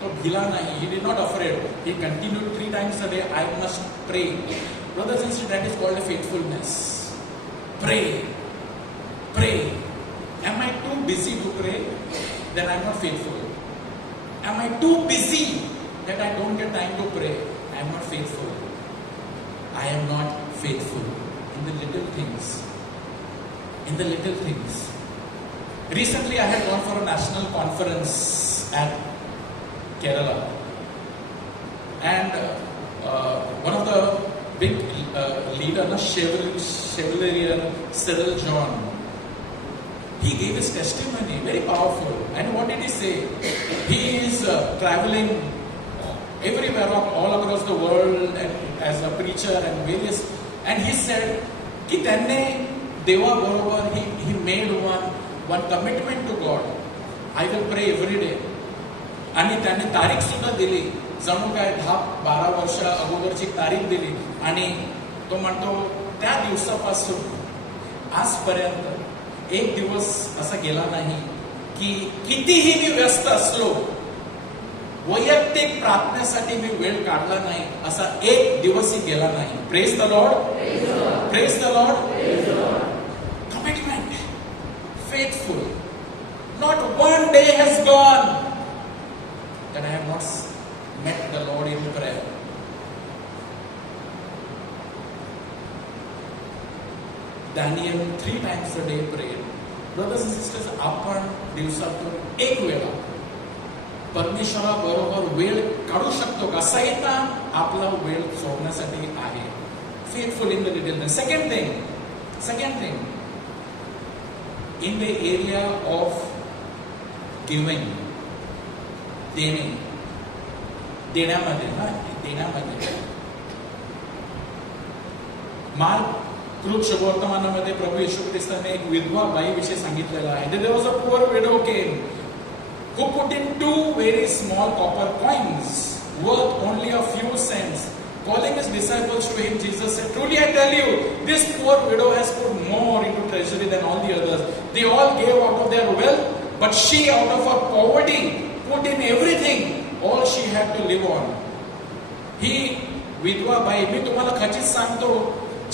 तो भिला नाही. He did not afraid. He continued 3 times a day. I must pray. Brothers and sisters, that is called a faithfulness. Pray. Pray. Am I too busy to pray? Then I am not faithful. Am I too busy that I don't get time to pray? I am not faithful. I am not faithful in the little things. In the little things. Recently, I had gone for a national conference at Kerala, and one of the big leaders, Chevalier Cyril John, he gave his testimony, very powerful. And what did he say? He is traveling everywhere, all across the world, and as a preacher and various. And he said, "Ki tenne deva barobar he made one commitment to God. I will pray every day." आणि त्याने तारीख सुद्धा दिली, जणू काय 10-12 वर्ष अगोदरची तारीख दिली. आणि तो म्हणतो त्या दिवसापासून आजपर्यंत एक दिवस असा गेला नाही की कितीही मी व्यस्त असलो, वैयक्तिक प्रार्थनेसाठी मी वेळ काढला नाही, असा एक दिवसही गेला नाही. Praise the lord. Praise the Lord. Commitment. Faithful. Not one day has gone that I have not met the Lord in prayer. Daniel 3 times a day prayed. Brothers and sisters, आपण दिवसातून एक वेळा परमेश्वराबरोबर वेळ काढू शकतो का? सैतान आपला वेळ सोडण्यासाठी आहे. Faithful in the little things. Second thing, in the area of giving, देण्यामध्ये मार्क कृत शुभवर्तमानामध्ये प्रभू येशू ख्रिस्ताने एक विधवा बाईविषयी सांगितलेलं आहे. There was a poor widow came who put in 2 very small copper coins worth only a few cents. Calling his disciples to him, Jesus said, "Truly I tell you, this poor widow has put more into treasury than all the others. They all gave out of their wealth, but she out of her poverty put in everything, all she had to live on." ही विधवा by, मी तुम्हाला खचित सांगतो,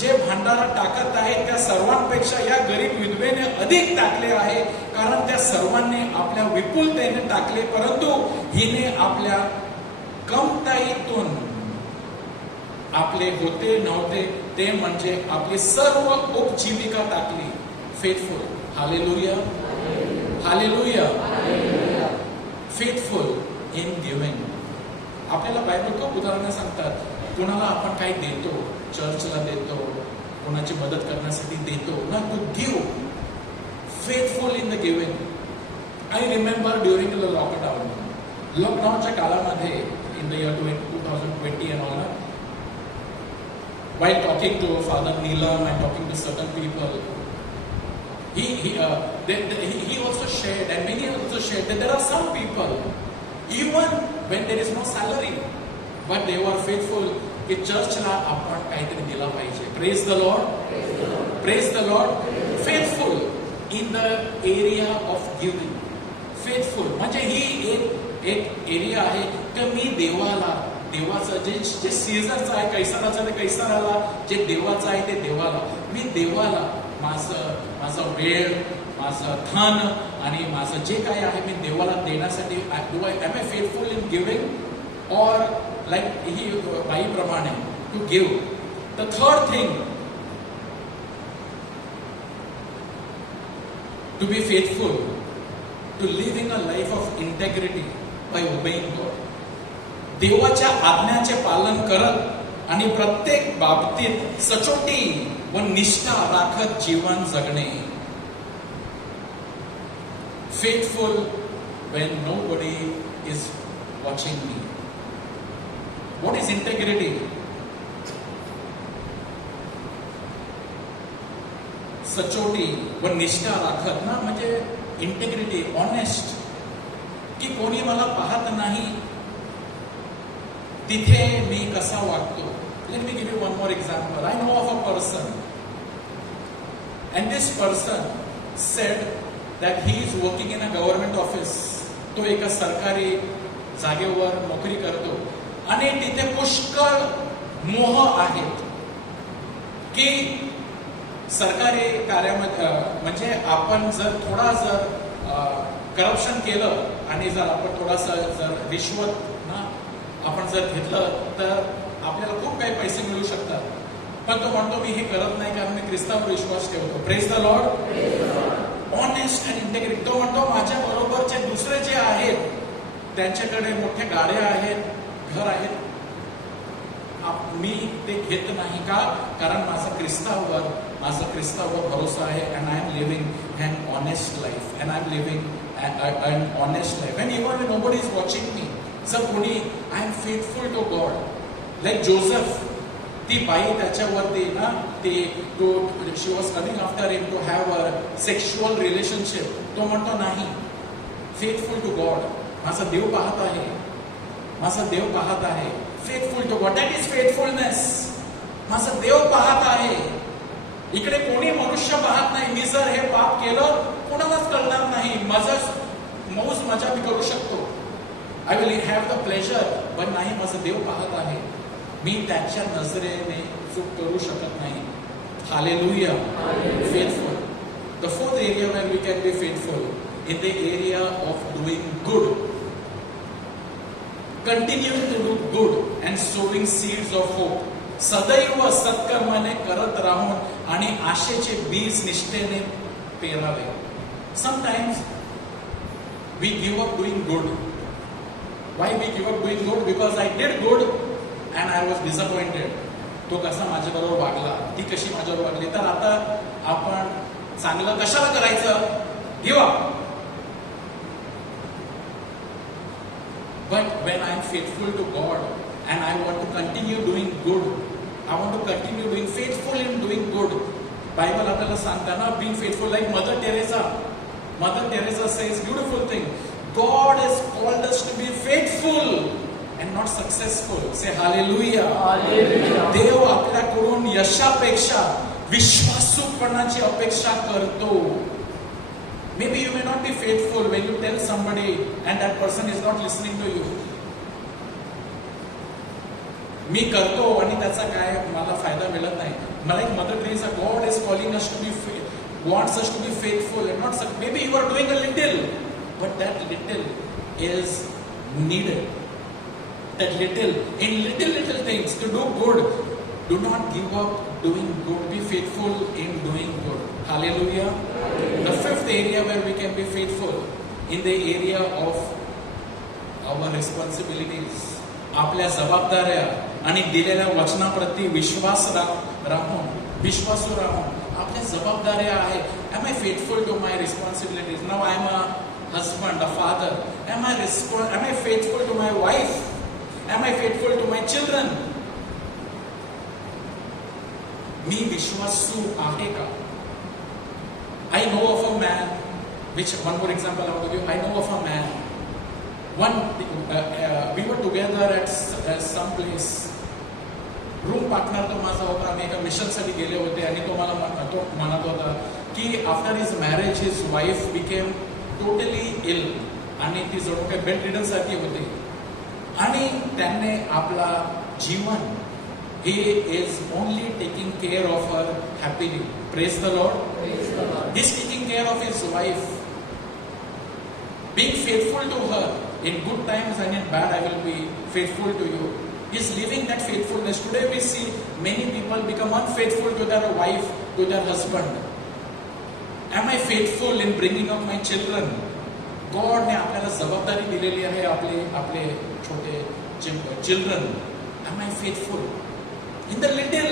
जे भांडारात टाकत आहेत त्या सर्वांपेक्षा या गरीब विधवेने अधिक टाकले आहे. कारण त्या सर्वांनी आपल्या विपुलतेने टाकले, परंतु हिने आपल्या कमताईतून आपले होते नव्हते ते म्हणजे आपली सर्व उपजीविका टाकली. Faithful. Hallelujah. Hallelujah. Faithful in giving. आपल्याला बायबल खूप उदाहरणं सांगतात. कुणाला आपण काही देतो, चर्चला देतो, कोणाची मदत करण्यासाठी देतो ना, to give. Faithful in the giving. I remember during the लॉकडाऊनच्या काळामध्ये in the year 2020 and all, while talking to Father Neelam and talking to certain people, he also shared, and many also shared, that there are some people, even when there is no salary, but they were faithful. की चर्चला आपण काहीतरी दिला पाहिजे. Praise the Lord. Praise the Lord. Faithful in the area of giving. Faithful म्हणजे ही एक area आहे तर मी देवाचं जे सीझरचं आहे, कैसराचं ते कैसराला, जे देवाचं आहे ते देवाला, मी देवाला माझा वेळ, माझं धन आणि माझं जे काय आहे मी देवाला देण्यासाठी am I faithful in giving or like ही बाईप्रमाणे to give. The third thing, to be faithful, to living a life of integrity by obeying God. देवाच्या आज्ञाचे पालन करत आणि प्रत्येक बाबतीत सचोटी व निष्ठा राखत जीवन जगणे. Faithful when nobody is watching me. What is integrity? सचोटी व निष्ठा राखत ना, म्हणजे इंटेग्रिटी, ऑनेस्ट, की कोणी मला पाहत नाही तिथे मी कसा वागतो. Let me give you one more example. I know of a person and this person said that he is working in a government office. तो एका सरकारी जागेवर नोकरी करतो आणि तिथे पुष्कळ मोह आहेत की सरकारी कार्यामध्ये म्हणजे आपण जर करप्शन केलं आणि जर आपण थोडासा जर रिश्वत ना आपण जर घेतलं तर आपल्याला खूप काही पैसे मिळू शकतात. पण तो म्हणतो मी हे करत नाही कारण मी ख्रिस्तावर विश्वास ठेवतो. Praise the Lord. Honest and integrity. तो म्हणतो माझ्या बरोबरचे दुसरे जे आहेत त्यांच्याकडे मोठ्या गाड्या आहेत, घर आहेत, मी ते घेत नाही. का? कारण माझा ख्रिस्तावर भरोसा आहे. And I am living an honest life. And I am living an honest life. And even when nobody is watching me, जर कोणी, I am faithful to God. Like Joseph, ती बाई त्याच्यावरती ना she was coming after him to have a sexual relationship. तो म्हणतो नाही, faithful to God. माझा देव पाहत आहे, माझा देव पाहत आहे. Faithful to God, that is faithfulness. माझा देव पाहत आहे. इकडे कोणी मनुष्य पाहत नाही. मी जर हे पाप केलं कोणालाच कळणार नाही. मौज मजा मी करू शकतो. I will have the pleasure. पण नाही, माझा देव पाहत आहे. मी त्याच्या नजरेने चूक करू शकत नाही. Hallelujah. Faithful. The fourth area where we can be faithful in the area of doing good. Continuing to do good and sowing seeds of hope. सदैव सत्कर्माने करत राहून आणि आशेचे बीज निष्ठेने पेरावे. Sometimes we give up doing good. Why we give up doing good? Because I did good and I was disappointed. तो कसा माझ्याबरोबर वागला, ती कशी माझ्याबरोबर वागली, तर आता आपण चांगलं कशाला करायचं? Give up. But when I am faithful to God and I want to continue doing good, I want to continue being faithful in doing good. Bible आपल्याला सांगताना being faithful, like Mother Teresa. Mother Teresa says beautiful thing. God has called us to be faithful and not successful. Say hallelujah. Hallelujah. देव आपल्याकडून यशापेक्षा विश्वासूपणाची अपेक्षा करतो. Maybe you may not be faithful when you tell somebody and that person is not listening to you. मी करतो आणि त्याचा काय मला फायदा मिळत नाही. मला एक mother Teresa, God is calling us to be wants us to be faithful and not maybe you are doing a little, but that little is needed. That little in little things to do good. Do not give up doing good. Be faithful in doing good. Hallelujah. The fifth area where we can be faithful in the area of our responsibilities. आपल्या जबाबदाऱ्या आणि दिलेल्या वचनाप्रती विश्वासू राहून आपल्या जबाबदाऱ्या आहेत. Am I faithful to my responsibilities? Now I am a husband, a father. Am I faithful to my wife? Am I faithful to my children? मी विश्वासू आहे का? I know of a man, which one more example I want to give. I know of a man. We were together at some place. Room partner तो माझा होता. आम्ही एका मिशनसाठी गेले होते आणि तो म्हणत होता की after his marriage his wife became totally ill आणि ती जणू काही बेड रिडन सारखी होती. आणि त्यांनी आपला जीवन he is only taking care of her happily. Praise the Lord. He's taking care of his wife, being faithful to her. In good times and in bad, I will be faithful to you. He's living that faithfulness. Today we see many people become unfaithful to their wife, to their husband. Am I faithful in bringing up my children? God ने आपल्याला जबाबदारी दिलेली आहे आपले छोटे children. Am I faithful? In the little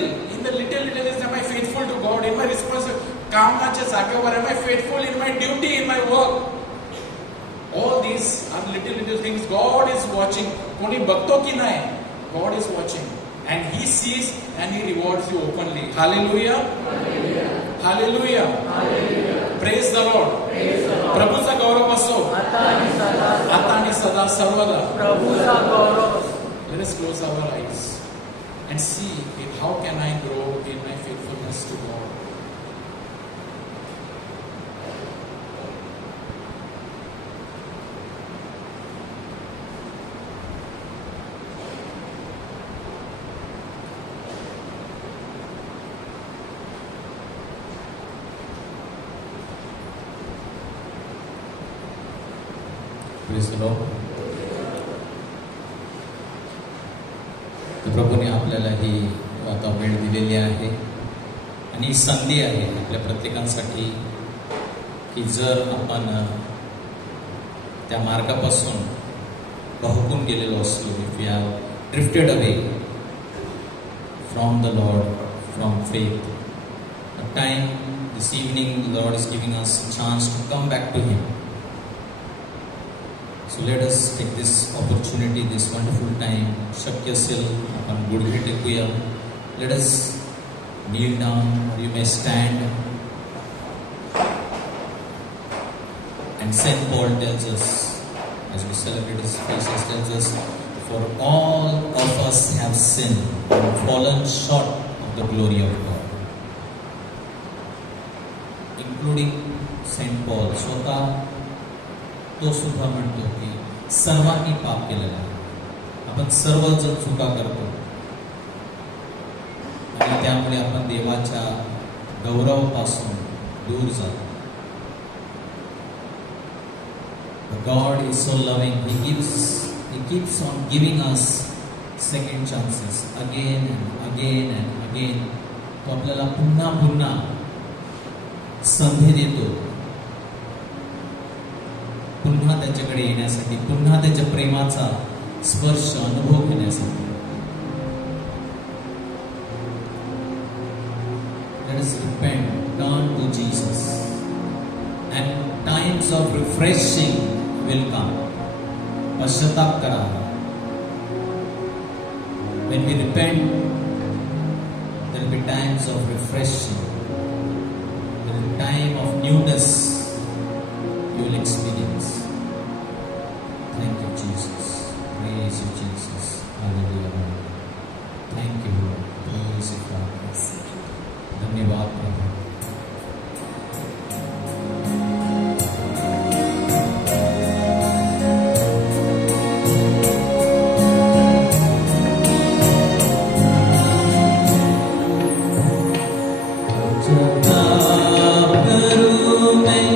things, am I faithful to God? In my responsibility, कामाच्या जागेवर, am I faithful in my duty, in my work? All these are little things. God is watching. कोणी बघतो की नाही? God is watching, and He sees and He rewards you openly. Hallelujah. Hallelujah. Praise the Lord. प्रभूचा गौरव असो आता आणि सदा सर्वदा. Let us close our eyes and see how can I grow in my faithfulness to God. Praise the Lord. तर प्रभूने आपल्याला ही आता वेळ दिलेली आहे आणि ही संधी आहे आपल्या प्रत्येकांसाठी की जर आपण त्या मार्गापासून बहकून गेलेलो असलो, if we have drifted away from the Lord, from faith, a time this evening Lord is giving us a chance to come back to him. So let us take this opportunity, this wonderful time. शक्य असेल आपण गुडघे टेकूया. Let us kneel down, or you may stand. And Saint Paul tells us, as we celebrate his feast, tells us, for all of us have sinned and fallen short of the glory of God. Including Saint Paul. स्वतः तो सुद्धा म्हणतो की सर्वांनी पाप केलेलं आहे. आपण सर्वच चुका करतो आणि त्यामुळे आपण देवाच्या गौरवापासून दूर जातो. God is so loving. He keeps on giving us second chances again and again and again. तो आपल्याला पुन्हा पुन्हा संधी देतो, पुन्हा त्याच्याकडे येण्यासाठी, पुन्हा त्याच्या प्रेमाचा स्पर्श अनुभव घेण्यासाठी. Let us repent, turn to Jesus, and times of refreshing will come. पश्चाताप करा. When we repent, there will be times of refreshing. There will be time of newness you will experience. Thank you, Jesus. Praise you, Jesus. Hallelujah. Thank you, Lord. Praise you, Father. धन्यवाद प्रभु. करूं मैं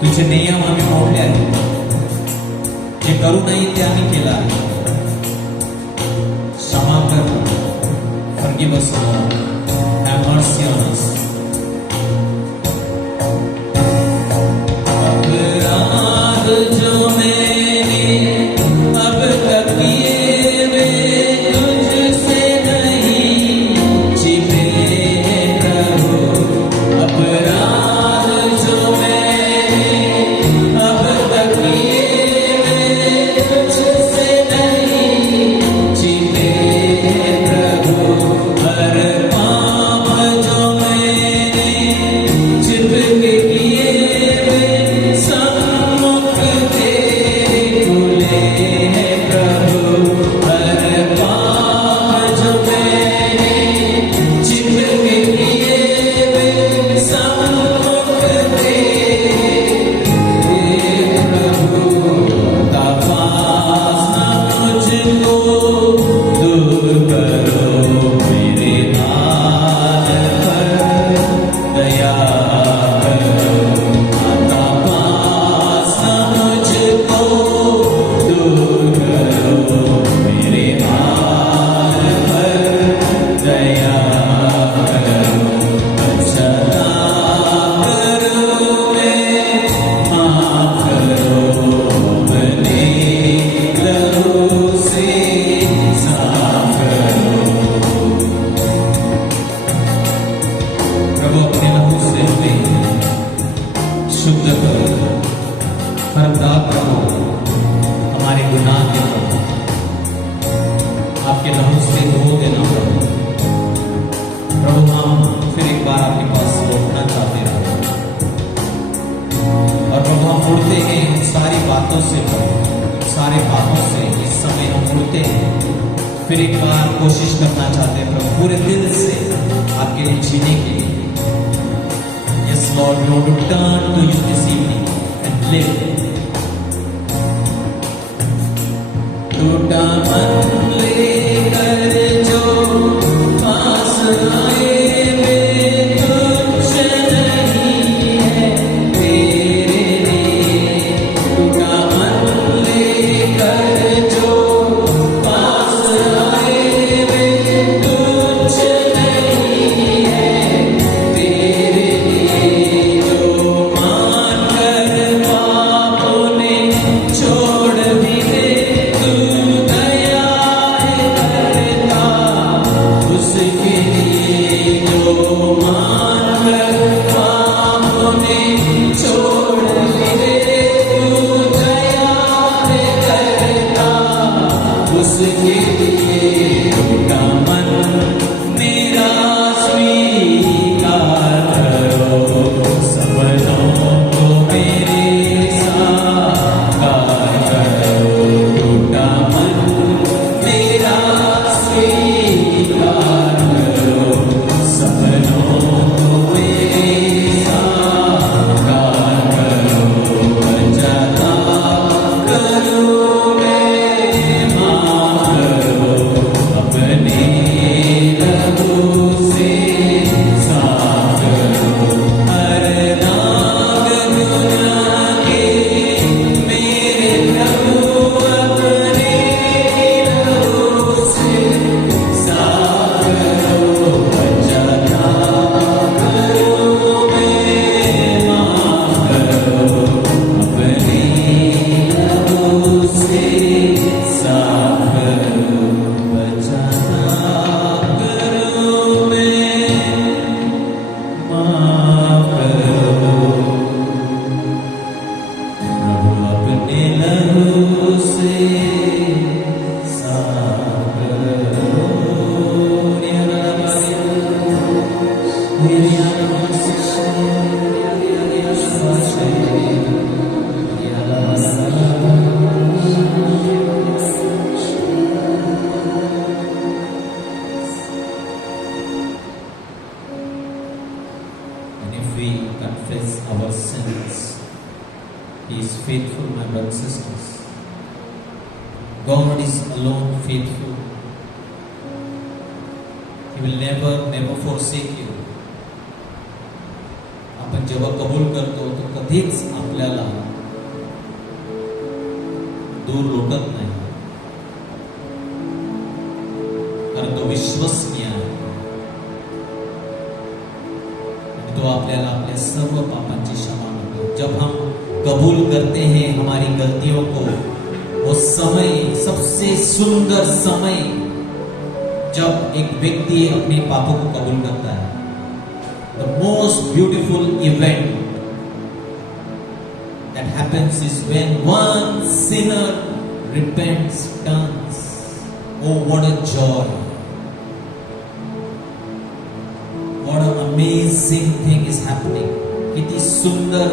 तुझे नियम आम्ही मोडले आहेत, जे करू नये ते आम्ही केलं आहे. क्षमा कर. Forgive us, Lord. Have mercy on us. अपराध जो मैंने अब तक किए वे तुझसे नहीं छिपे हैं प्रभु. अपराध जो मैंने अब तक किए वे तुझसे नहीं छिपे हैं प्रभु. हर पाप जो मैंने छिप के किए वे सम्मुख तेरे खुले हैं प्रभु. हर पाप जो मैंने छिप के किए वे सम्मुख तेरे प्रभु. तपास न मुझको, दूर करो मेरे हाल पर दया करो. तपास न मुझको, दूर करो मेरे हाल पर दया करो. पश्चाताप करो मैं, माफ करो अपने लहू से साफ करो. प्रभु अपने लहू से हमें शुद्ध करो. परमदाता प्रभु, हमारे गुनाह के प्रभु आपके लहू से धो देना प्रभु. प्रभु हम फिर एक बार आपके पास लौटना चाहते हैं और प्रभु हम मुड़ते हैं इन सारी बातों से प्रभु, सारे पापों से इस समय हम मुड़ते हैं. फिर एक बार कोशिश करना चाहते हैं प्रभु, पूरे दिल से आपके लिए जीने के लिए. Yes Lord, we want to turn to you this evening and live. टूटा मन लेकर जो पास आए वे तुच्छ नहीं है तेरे लिए. टूटा मन लेकर जो पास आए वे तुच्छ नहीं है तेरे लिए. जो मान कर पापों ने छोड़ भी दे, तू दया करता उसके लिए. जो मान कर पापों ने छोड़ भी दे, तू दया करता उसके लिए. टूटा मन मेरा स्वीकार करो, सपनों को मेरे साकार करो. टूटा मन मेरा स्वीकार करो, सपनों को मेरे साकार करो. पश्चाताप करो मैं, माफ करो अपने लहू से साफ करो. हर नाग गुनाह के मेरे प्रभु अपने लहू से साफ करो. पश्चाताप करो मैं, माफ करो अपने लहू से साफ करो. पश्चाताप करो मैं, माफ करो. प्रभु अपने लहू से साफ करो. And if we confess our sins, He is faithful, my brothers and sisters. God is alone faithful. He will never forsake you. आपण जेव्हा कबूल करतो तर कधीच आपल्याला दूर लोटत नाही, कारण तो विश्वसनीय आहे आणि तो आपल्याला आपल्या सर्व पापांची क्षमा करतो. जब हम कबूल करते हैं हमारी गलतियों को, वो समय सबसे सुंदर समय जब एक व्यक्ति अपने पापों को कबूल करता है. The most beautiful event that happens is when one sinner repents, turns. Oh, what a joy! What an amazing thing is happening. किती सुंदर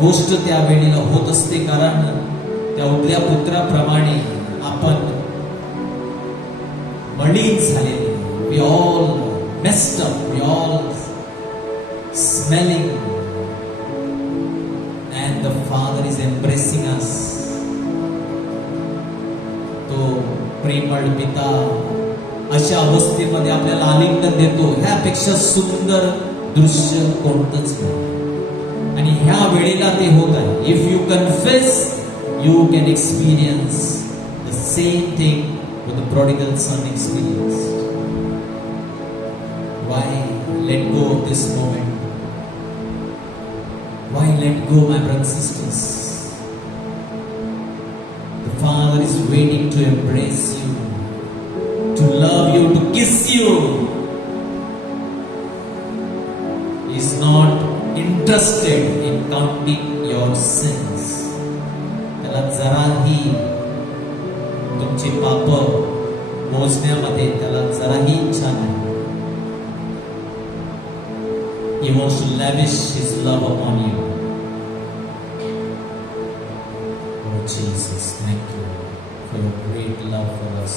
गोष्ट त्या वेळेला होत असते, कारण त्या उरल्या पुत्राप्रमाणे आपण मलिन झालेले. We all messed up. We all smelling, and the Father is embracing us. तो प्रेमळ पिता अशा अवस्थेमध्ये आपल्याला आलिंगन देतो. ह्यापेक्षा सुंदर दृश्य कोणतंच नाही, आणि ह्या वेळेला ते होत आहे. If you confess, you can experience the same thing what the prodigal son experienced. Why let go of this moment? Why let go, my brothers and sisters? The Father is waiting to embrace you, to love you, to kiss you. He is not interested in counting your sins. त्याला जराही तुमचे पाप मोजण्यामध्ये त्याला जराही इच्छा नाही. He wants to lavish His love upon you. Oh Jesus, thank you for your great love for us.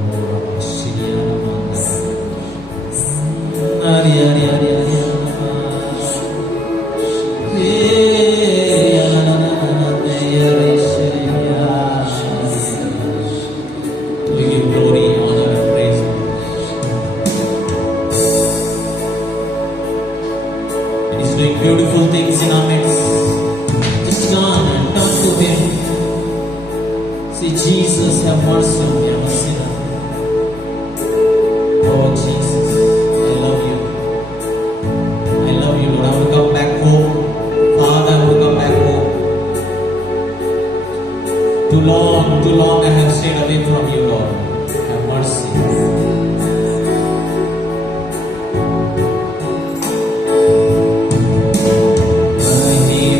Oh, Shiriyana Manda. Ari ari ari ari. Beautiful things in our midst. Just turn and turn to Him. Say, Jesus, have mercy on me, I'm a sinner. Oh Jesus, I love you. I love you, Lord. I want to come back home. Father, I want to come back home. Too long I have stayed away from you, Lord. Have mercy. Thank you.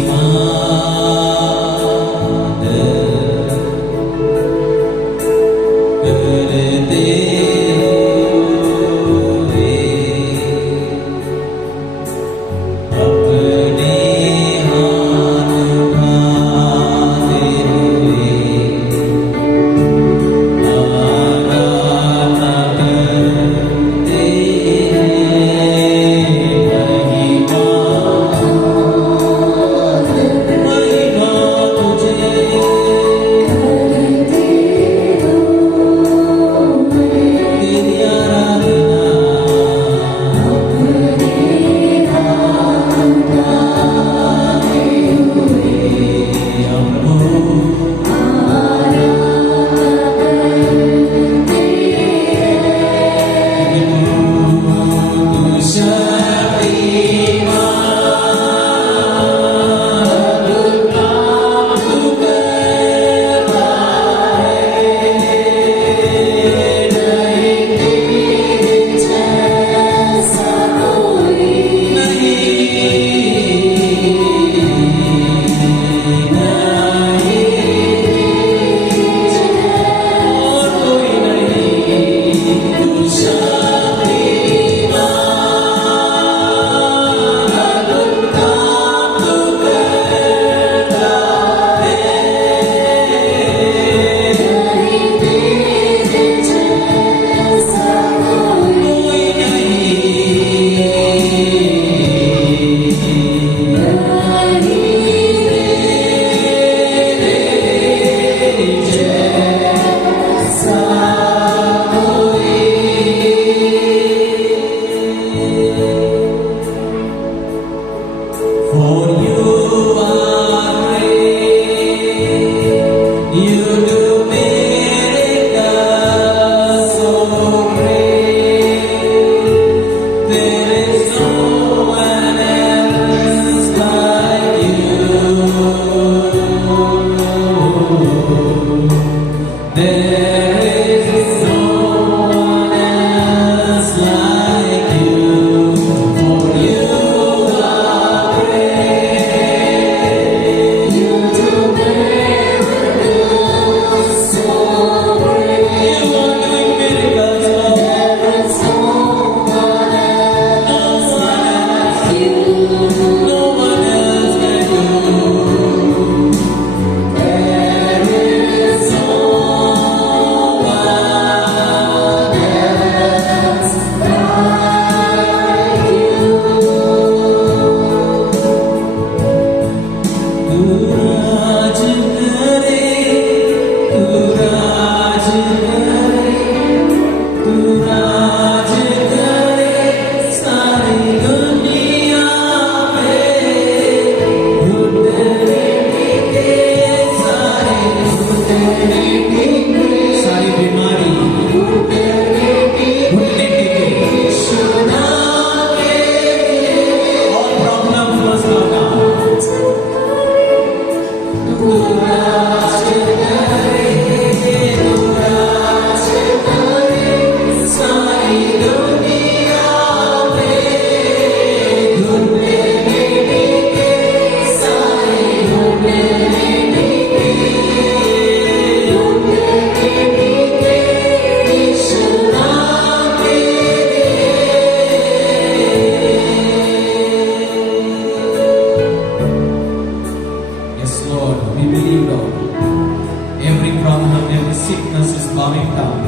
bowing down.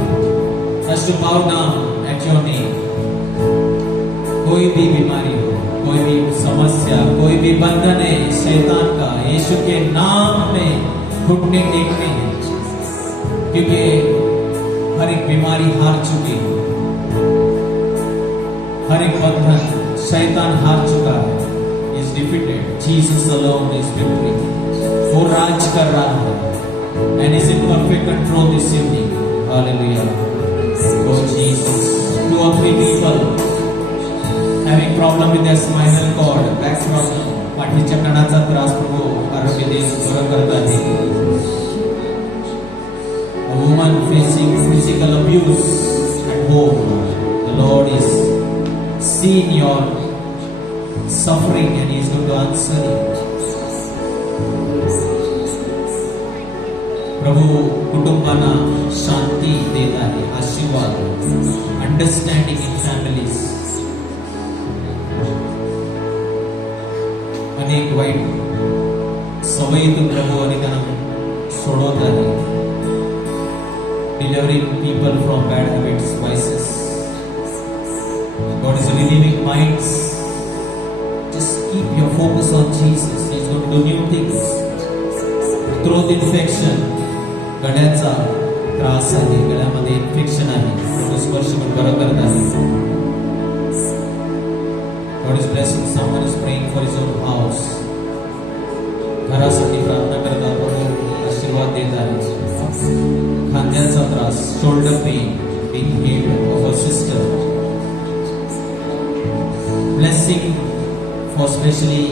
Just to bow down at your knee. कोई भी बीमारी हो, कोई भी समस्या, कोई भी बंधन है शैतान का, यीशु के नाम में घुटने टेकने हैं, क्योंकि हर एक बीमारी हार चुकी है, हर एक बंधन शैतान हार चुका है. Is defeated. Jesus alone is victory. वो राज कर रहा है, and is in perfect control this evening. Hallelujah. Oh Jesus. 2 or 3 people having problem with their spinal cord, back problem, पाठीच्या कणाचा त्रास प्रभू आरोग्य देव बरं करत आहे. A woman facing physical abuse at home, the Lord is seeing your suffering and He is going to answer it. प्रभू कुटुंबांना शांती देत आहे, आशीर्वाद, अंडरस्टँडिंग इन फॅमिलीज. अनेक वाईट सवयीतून प्रभू अनेकांना सोडवत आहे. Delivering people from bad habits, vices. God is relieving minds. Just keep your focus on Jesus. He is going to do new things. Throat infection, गळ्याचा त्रास आहे, गळ्यामध्ये इन्फेक्शन आहे, प्रभू स्पर्श करून बरं करत आहे. God is blessing someone is praying for his own house. घरासाठी प्रार्थना करत आपण आशीर्वाद देत आहे. खांद्याचा त्रास, shoulder pain, being healed of a sister. Blessing for especially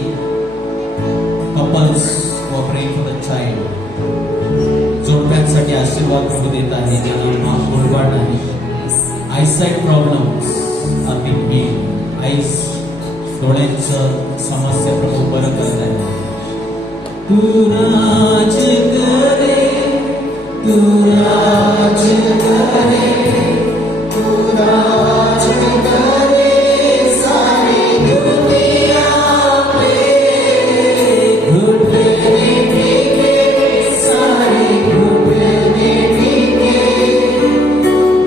couples who are praying for the child. जोडप्यांसाठी आशीर्वाद प्रभू देत आहे, ज्यांना मुलबाळ नाही. Eyesight problems are being healed. Eyes, डोळ्यांचं समस्या प्रभू बरं करत आहे. तू राज करे, तू राज करे, तू राज करे सारी दुनिया पे. घुटने टिके सारी घुटने टिके,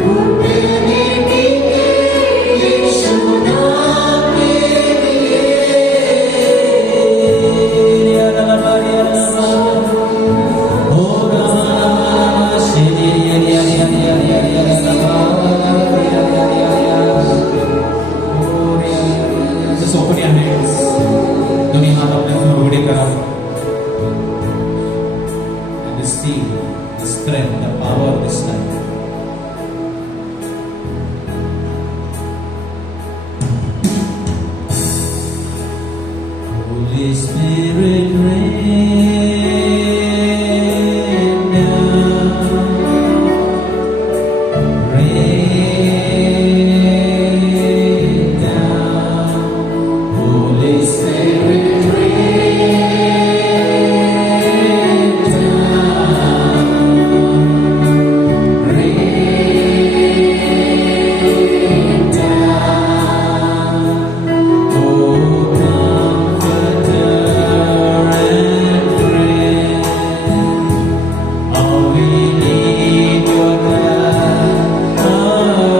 घुटने टिके यीशु नाम के लिए. Just open your hands. दोन्ही हात आपल्या उघडे करा. And receive the strength, the power this time. Holy Spirit reign down, rain down. Holy Spirit rain down, rain down. Oh, Comforter and friend, all we need your love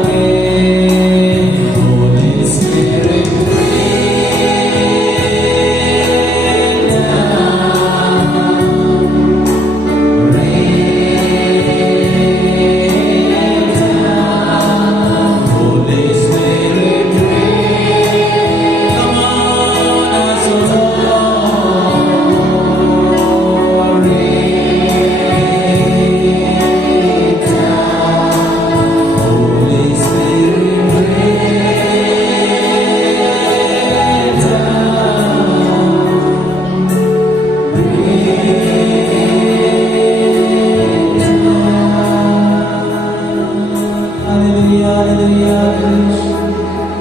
again. Holy Spirit rain down, rain down. Holy Spirit rain, come on us all, rain down. Holy Spirit rain down. Hallelujah, hallelujah, hallelujah.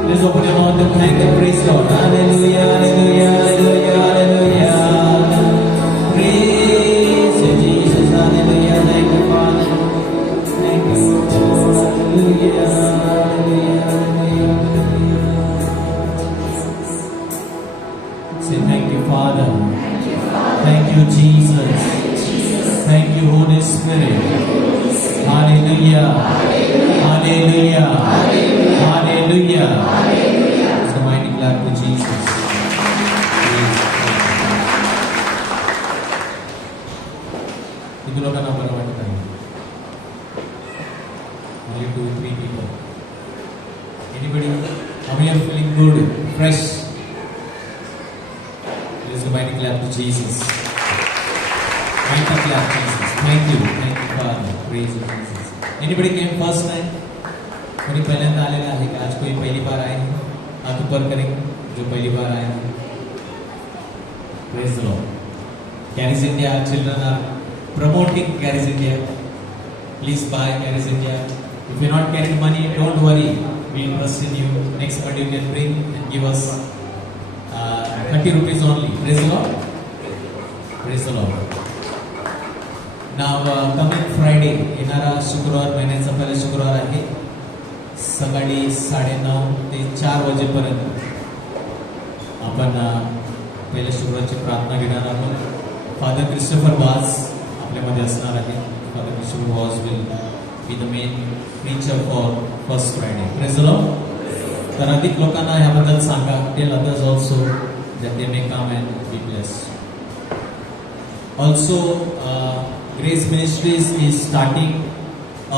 Let's open your mouth and thank and praise God. Hallelujah, hallelujah, hallelujah, hallelujah. Praise you, Jesus. Hallelujah. Thank you, Father. Thank you, Lord. Hallelujah, hallelujah, hallelujah, hallelujah. Say thank you, Father. Thank you, Jesus. Thank you, Holy Spirit. Hallelujah. Hallelujah. Hallelujah. So mighty glad to Jesus. किती लोकांना बरं वाटत आहे? Only 2-3 people. Anybody? How many are feeling good, fresh? Let's mighty clap to Jesus. Mighty clap, Jesus. Thank you, Father. Praise you, Jesus. Anybody came first time? कोणी पहिल्यांदा आलेला आहे का? आज कोई पहली बार आए हैं? हाथ ऊपर करेंगे जो पहली बार आए हैं. Praise the Lord. Caris India children are promoting Caris India. Please buy Caris India. If you're not carrying money, don't worry. We invest in you. Next Monday you can bring and give us 30 rupees only. Praise the Lord. Praise the Lord. Now coming Friday, येणारा शुक्रवार महिन्याचा पहिला शुक्रवार आहे. सकाळी 9:30 ते 4 वाजेपर्यंत आपण पहिल्या शुक्रवारची प्रार्थना घेणार आहोत. फादर क्रिस्टोफर वाज आपल्यामध्ये असणार आहे. Father Christopher Vaz will be the main preacher for first Friday. Praise the lord. तर अधिक लोकांना ह्याबद्दल सांगा. Tell others also that they may come and be blessed. Also, Grace Ministries is starting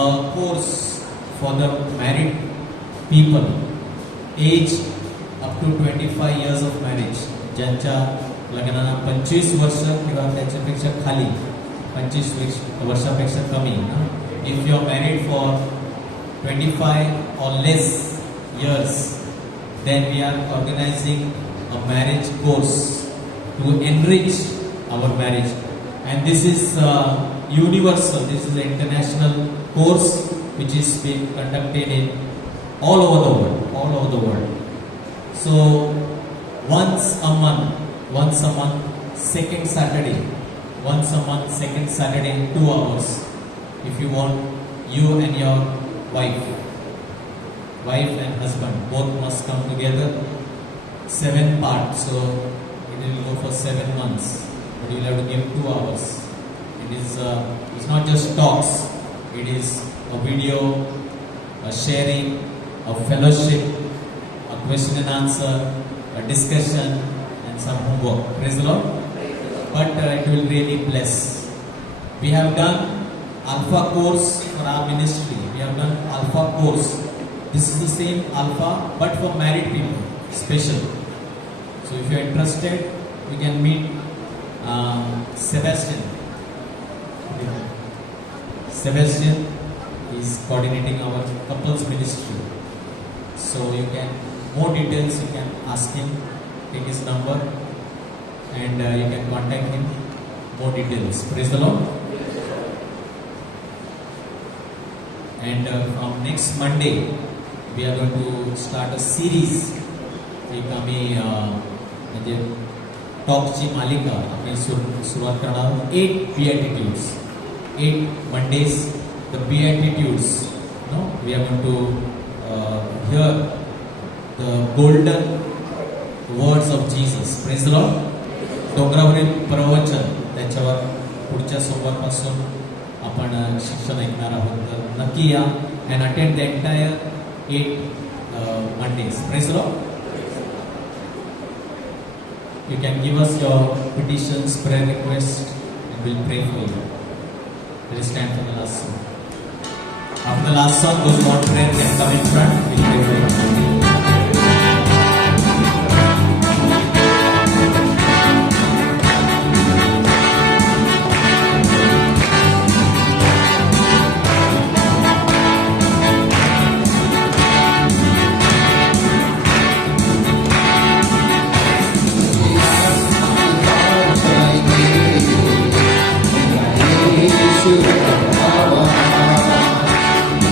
a course for the married people, age up to 25 years of marriage. ज्यांच्या लग्नाला 25 वर्ष किंवा त्याच्यापेक्षा खाली, 25 वर्षापेक्षा कमी. If you are married for 25 or less years, then we are organizing a marriage course to enrich our marriage, and this is universal. This is an international course which is being conducted in all over the world. So once a month, second Saturday, 2 hours. If you want, you and your wife and husband both must come together. 7 parts, so it will go for 7 months. But you will have to give 2 hours. It's not just talks. It is a video, a sharing, a fellowship, a question and answer, a discussion, and some homework. Praise the Lord. But it will really bless. We have done Alpha course for our ministry. We have done Alpha course. This is the same Alpha, but for married people, special. So if you are interested, you can meet Sebastian. Sebastian is coordinating our couples ministry. So you can, more details you can ask him, take his number, and you can contact him, more details. Praise the Lord. And from next Monday, we are going to start a series. एक आम्ही म्हणजे टॉकची मालिका आम्ही सुरुवात करणार आहोत. 8 Beatitudes, 8 Mondays, the Beatitudes. No, we are going to hear the golden words of Jesus. Praise the Lord. डोंगरावरील प्रवचन, त्याच्यावर पुढच्या सोमवारपासून आपण शिक्षण ऐकणार आहोत. तर नक्की या and attend the entire 8 Mondays. Praise the Lord. You can give us your petitions, prayer requests, and we'll pray for you. Let us stand for the last song. After the last song, those who want prayer can come in front. We'll pray for you.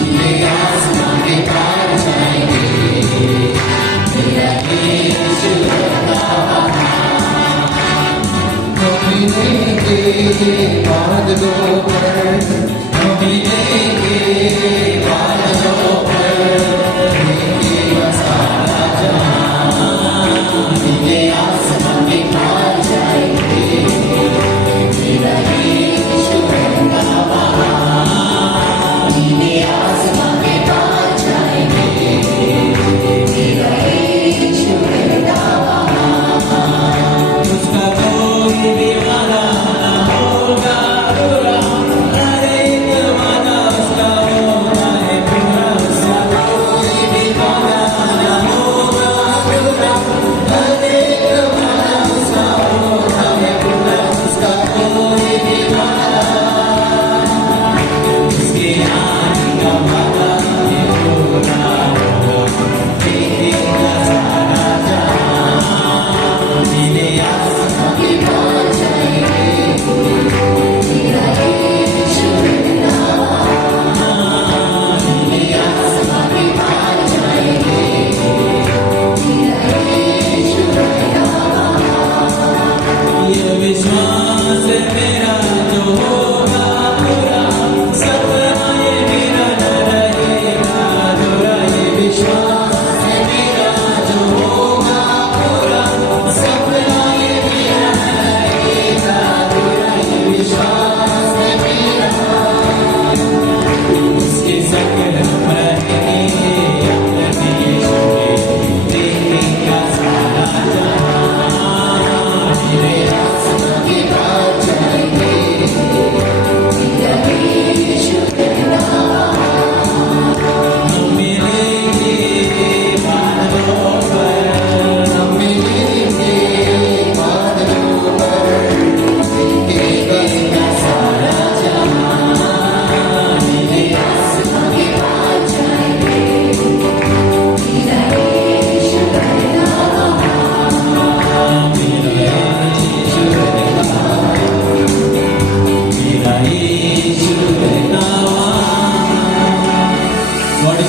ये आसमां के पार जाएंगे.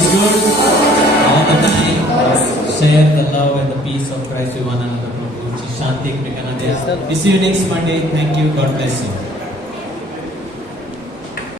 is good all the time. Share the love and the peace of Christ with one another. Shanti ekmekana dya. See you next Monday. Thank you. God bless you.